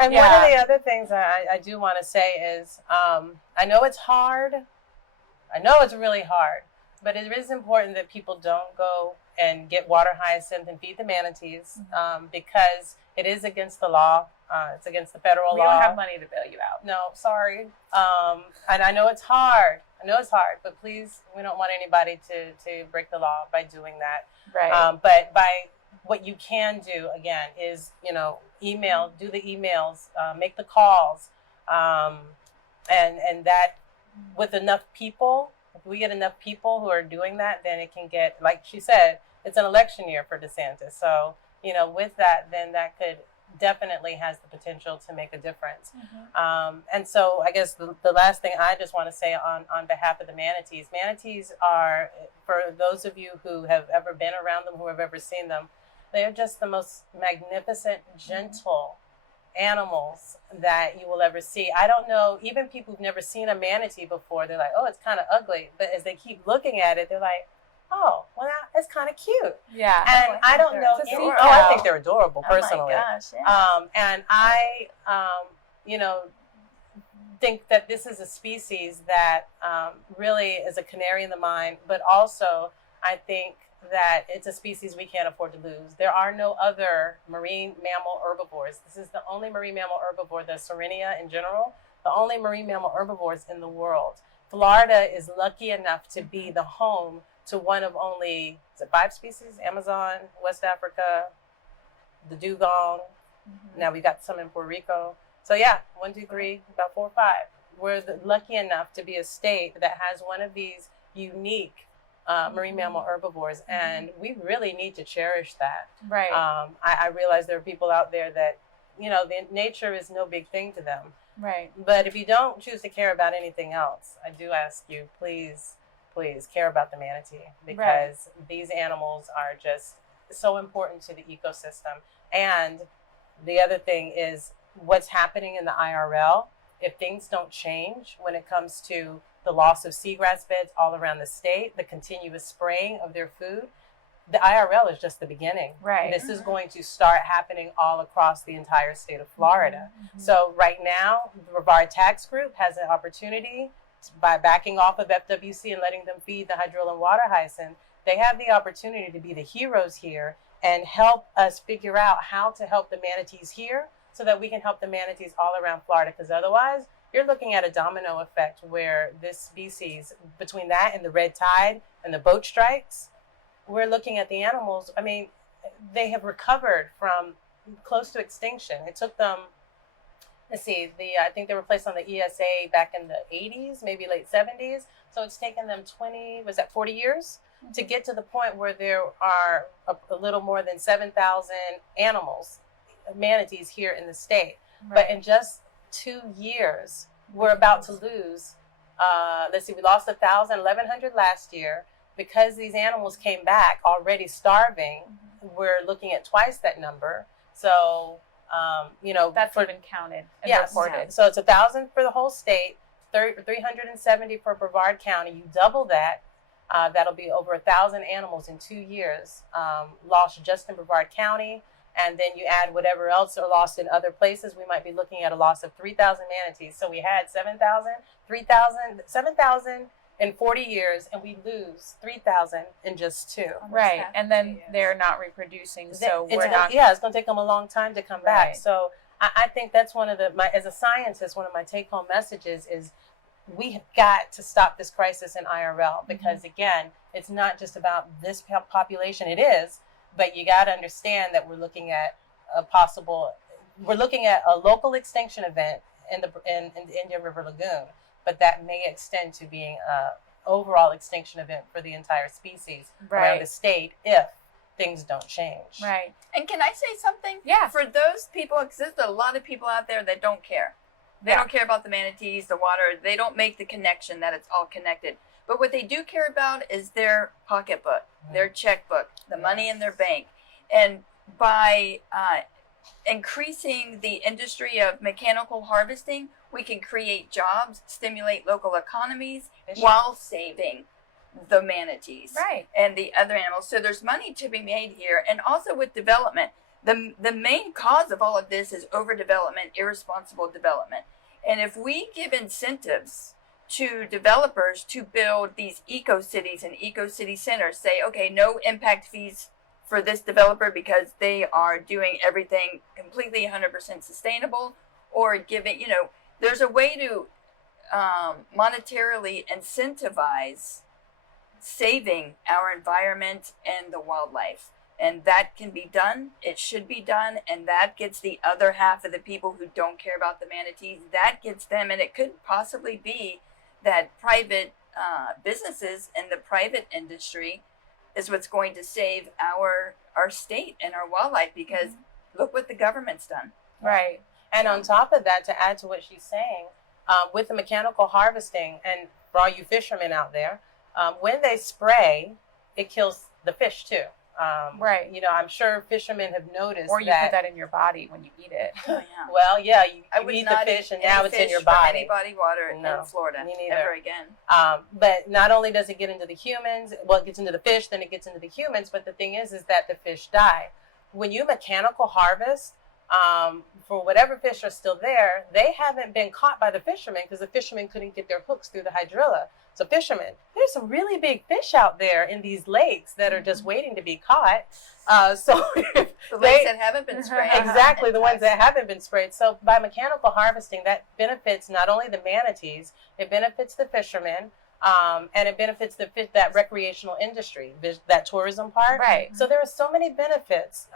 And Yeah. one of the other things I do want to say is I know it's hard. I know it's really hard, but it is important that people don't go and get water hyacinth and feed the manatees because it is against the law. It's against the federal We law. don't have money to bail you out. No, sorry. And I know it's hard. But please, we don't want anybody to break the law by doing that. Right. But by what you can do, again, is, email, do the emails, make the calls. And that with enough people, if we get enough people who are doing that, then it can get, like she said, it's an election year for DeSantis. So, with that, then that could definitely has the potential to make a difference. And so I guess the last thing I just want to say on behalf of the manatees are, for those of you who have ever been around them, who have ever seen them, they're just the most magnificent, gentle animals that you will ever see. I don't know, even people who've never seen a manatee before, they're like, oh, it's kind of ugly. But as they keep looking at it, they're like, oh, well, it's kind of cute. Yeah. And I don't know. It's a any- sea oh, I cow. think they're adorable personally. Oh my gosh, yeah. And I, think that this is a species that really is a canary in the mine, but also I think that it's a species we can't afford to lose. There are no other marine mammal herbivores. This is the only marine mammal herbivore, the Sirenia in general, the only marine mammal herbivores in the world. Florida is lucky enough to be the home to one of only, is it 5 species? Amazon, West Africa, the dugong. Now we got some in Puerto Rico. So yeah, 1, 2, 3, about 4 or 5. We're lucky enough to be a state that has one of these unique marine mammal herbivores, and we really need to cherish that. Right. I realize there are people out there that, the nature is no big thing to them. Right. But if you don't choose to care about anything else, I do ask you, please care about the manatee, because these animals are just so important to the ecosystem. And the other thing is what's happening in the IRL. If things don't change when it comes to the loss of seagrass beds all around the state, the continuous spraying of their food, the IRL is just the beginning. Right. This is going to start happening all across the entire state of Florida. So right now, the Brevard Tax Group has an opportunity by backing off of FWC and letting them feed the hydrilla and water hyacinth. They have the opportunity to be the heroes here and help us figure out how to help the manatees here so that we can help the manatees all around Florida. Because otherwise, you're looking at a domino effect where this species, between that and the red tide and the boat strikes, we're looking at the animals. I mean, they have recovered from close to extinction. It took them, let's see, I think they were placed on the ESA back in the 80s, maybe late 70s. So it's taken them 40 years to get to the point where there are a little more than 7,000 animals, manatees here in the state. But in just 2 years, we're about to lose, we lost 1,100 last year. Because these animals came back already starving, we're looking at twice that number. So, That's even counted and yes, reported. so it's 1,000 for the whole state, 370 for Brevard County. You double that, that'll be over 1,000 animals in 2 years lost just in Brevard County. And then you add whatever else are lost in other places, we might be looking at a loss of 3,000 manatees. So we had 7,000, 3,000, 7,000 in 40 years, and we lose 3,000 in just 2. Right, half and then 2 years. they're not reproducing, so It's we're gonna- not. Yeah, it's going to take them a long time to come back. Right. So I think that's one of as a scientist, one of my take-home messages is we have got to stop this crisis in IRL because, again, it's not just about this population. It is, but you got to understand that we're looking at a local extinction event in the Indian River Lagoon, but that may extend to being a overall extinction event for the entire species around Right. the state if things don't change. Right. And can I say something? Yeah. For those people, because there's a lot of people out there that don't care. They Yeah. don't care about the manatees, the water. They don't make the connection that it's all connected. But what they do care about is their pocketbook, their checkbook, the money in their bank. And by increasing the industry of mechanical harvesting, we can create jobs, stimulate local economies while saving the manatees Right. and the other animals. So there's money to be made here. And also with development, the main cause of all of this is overdevelopment, irresponsible development. And if we give incentives to developers to build these eco-cities and eco-city centers, say, okay, no impact fees for this developer because they are doing everything completely 100% sustainable, or giving, there's a way to monetarily incentivize saving our environment and the wildlife. And that can be done. It should be done. And that gets the other half of the people who don't care about the manatees. That gets them. And it could possibly be that private businesses and the private industry is what's going to save our state and our wildlife, because look what the government's done. Right. And on top of that, to add to what she's saying, with the mechanical harvesting, and for all you fishermen out there, when they spray, it kills the fish too. Right. I'm sure fishermen have noticed Or you put that in your body when you eat it. Oh, yeah. Well, yeah, you would eat the not fish, eat and now any it's in fish your from body. any body water No, in Florida me neither. ever again. But not only does it get into the humans, well, it gets into the fish, then it gets into the humans. But the thing is that the fish die. When you mechanical harvest, for whatever fish are still there, they haven't been caught by the fishermen because the fishermen couldn't get their hooks through the hydrilla. So fishermen, there's some really big fish out there in these lakes that are just waiting to be caught. So if The lakes that haven't been sprayed. exactly, the ones that haven't been sprayed. So by mechanical harvesting, that benefits not only the manatees, it benefits the fishermen, and it benefits that recreational industry, that tourism part. Right. So there are so many benefits,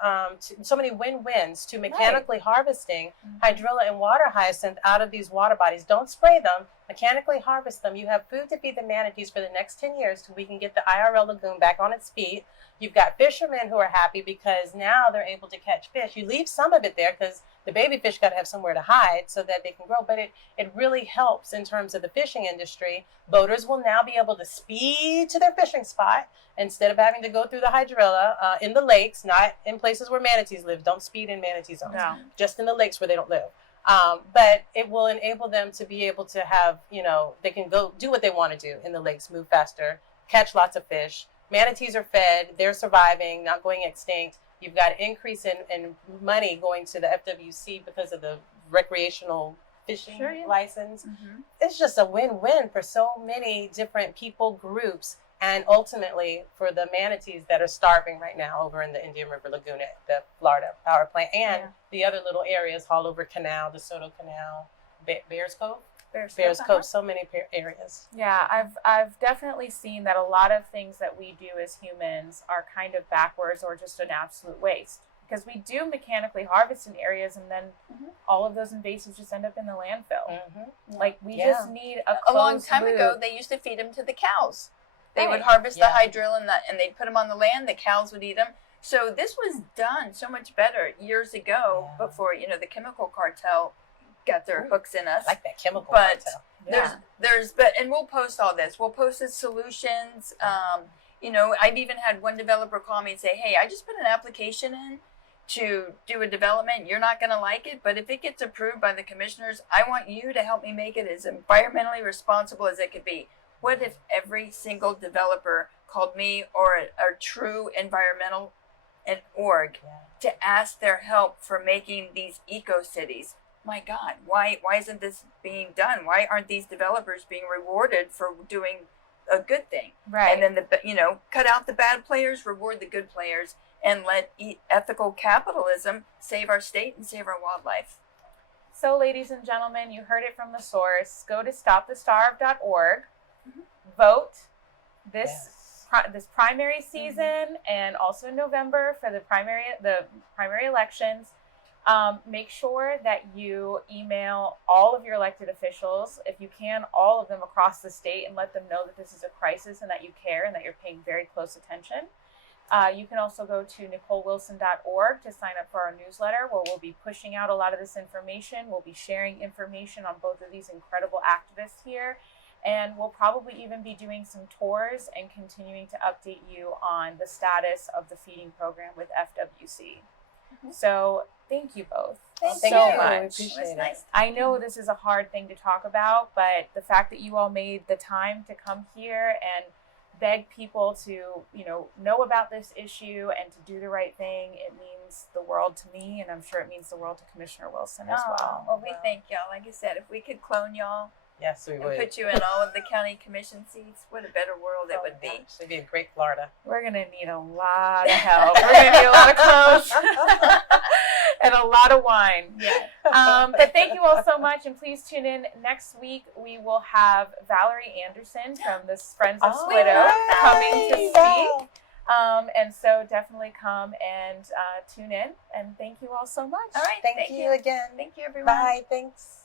so many win-wins to mechanically harvesting hydrilla and water hyacinth out of these water bodies. Don't spray them, mechanically harvest them. You have food to feed the manatees for the next 10 years till we can get the IRL lagoon back on its feet. You've got fishermen who are happy because now they're able to catch fish. You leave some of it there because the baby fish got to have somewhere to hide so that they can grow. But it really helps in terms of the fishing industry. Boaters will now be able to speed to their fishing spot instead of having to go through the hydrilla in the lakes, not in places where manatees live. Don't speed in manatee zones, No. just in the lakes where they don't live. But it will enable them to be able to have, they can go do what they want to do in the lakes, move faster, catch lots of fish. Manatees are fed, they're surviving, not going extinct. You've got an increase in money going to the FWC because of the recreational fishing license. It's just a win-win for so many different people, groups, and ultimately for the manatees that are starving right now over in the Indian River Lagoon at the Florida power plant, and the other little areas, Haulover Canal, DeSoto Canal, Bears Cove. Bears Cove, so many areas. Yeah, I've definitely seen that a lot of things that we do as humans are kind of backwards or just an absolute waste. Because we do mechanically harvest in areas, and then all of those invasives just end up in the landfill. Like, we just need a long closed time loop. ago, they used to feed them to the cows. They would Right. harvest the hydrilla and they'd put them on the land. The cows would eat them. So this was done so much better years ago before, the chemical cartel got their hooks in us. I like that chemical But cartel. and we'll post all this. We'll post the solutions. I've even had one developer call me and say, hey, I just put an application in to do a development. You're not going to like it, but if it gets approved by the commissioners, I want you to help me make it as environmentally responsible as it could be. What if every single developer called me or a true environmental org to ask their help for making these eco-cities? My God, why isn't this being done? Why aren't these developers being rewarded for doing a good thing. Right. And then cut out the bad players, reward the good players, and let ethical capitalism save our state and save our wildlife. So, ladies and gentlemen, you heard it from the source. Go to stopthestarve.org. Vote this primary season, and also in November for the primary elections. Make sure that you email all of your elected officials, if you can, all of them across the state, and let them know that this is a crisis and that you care and that you're paying very close attention. You can also go to NicoleWilson.org to sign up for our newsletter, where we'll be pushing out a lot of this information. We'll be sharing information on both of these incredible activists here. And we'll probably even be doing some tours and continuing to update you on the status of the feeding program with FWC. So thank you both Thank so you. much. Appreciate It was it. nice. I know this is a hard thing to talk about, but the fact that you all made the time to come here and beg people to, know about this issue and to do the right thing, it means the world to me, and I'm sure it means the world to Commissioner Wilson as well. Well, we thank y'all. Like I said, if we could clone y'all Yes, we and would. put you in all of the county commission seats, what a better world it would be. It'd be a great Florida. We're going to need a lot of help. We're going to need a lot of clothes and a lot of wine. Yeah. But thank you all so much, and please tune in next week. We will have Valerie Anderson from the Friends of Squiddo coming to speak. And so definitely come and tune in. And thank you all so much. All right. Thank you again. Thank you, everyone. Bye. Thanks.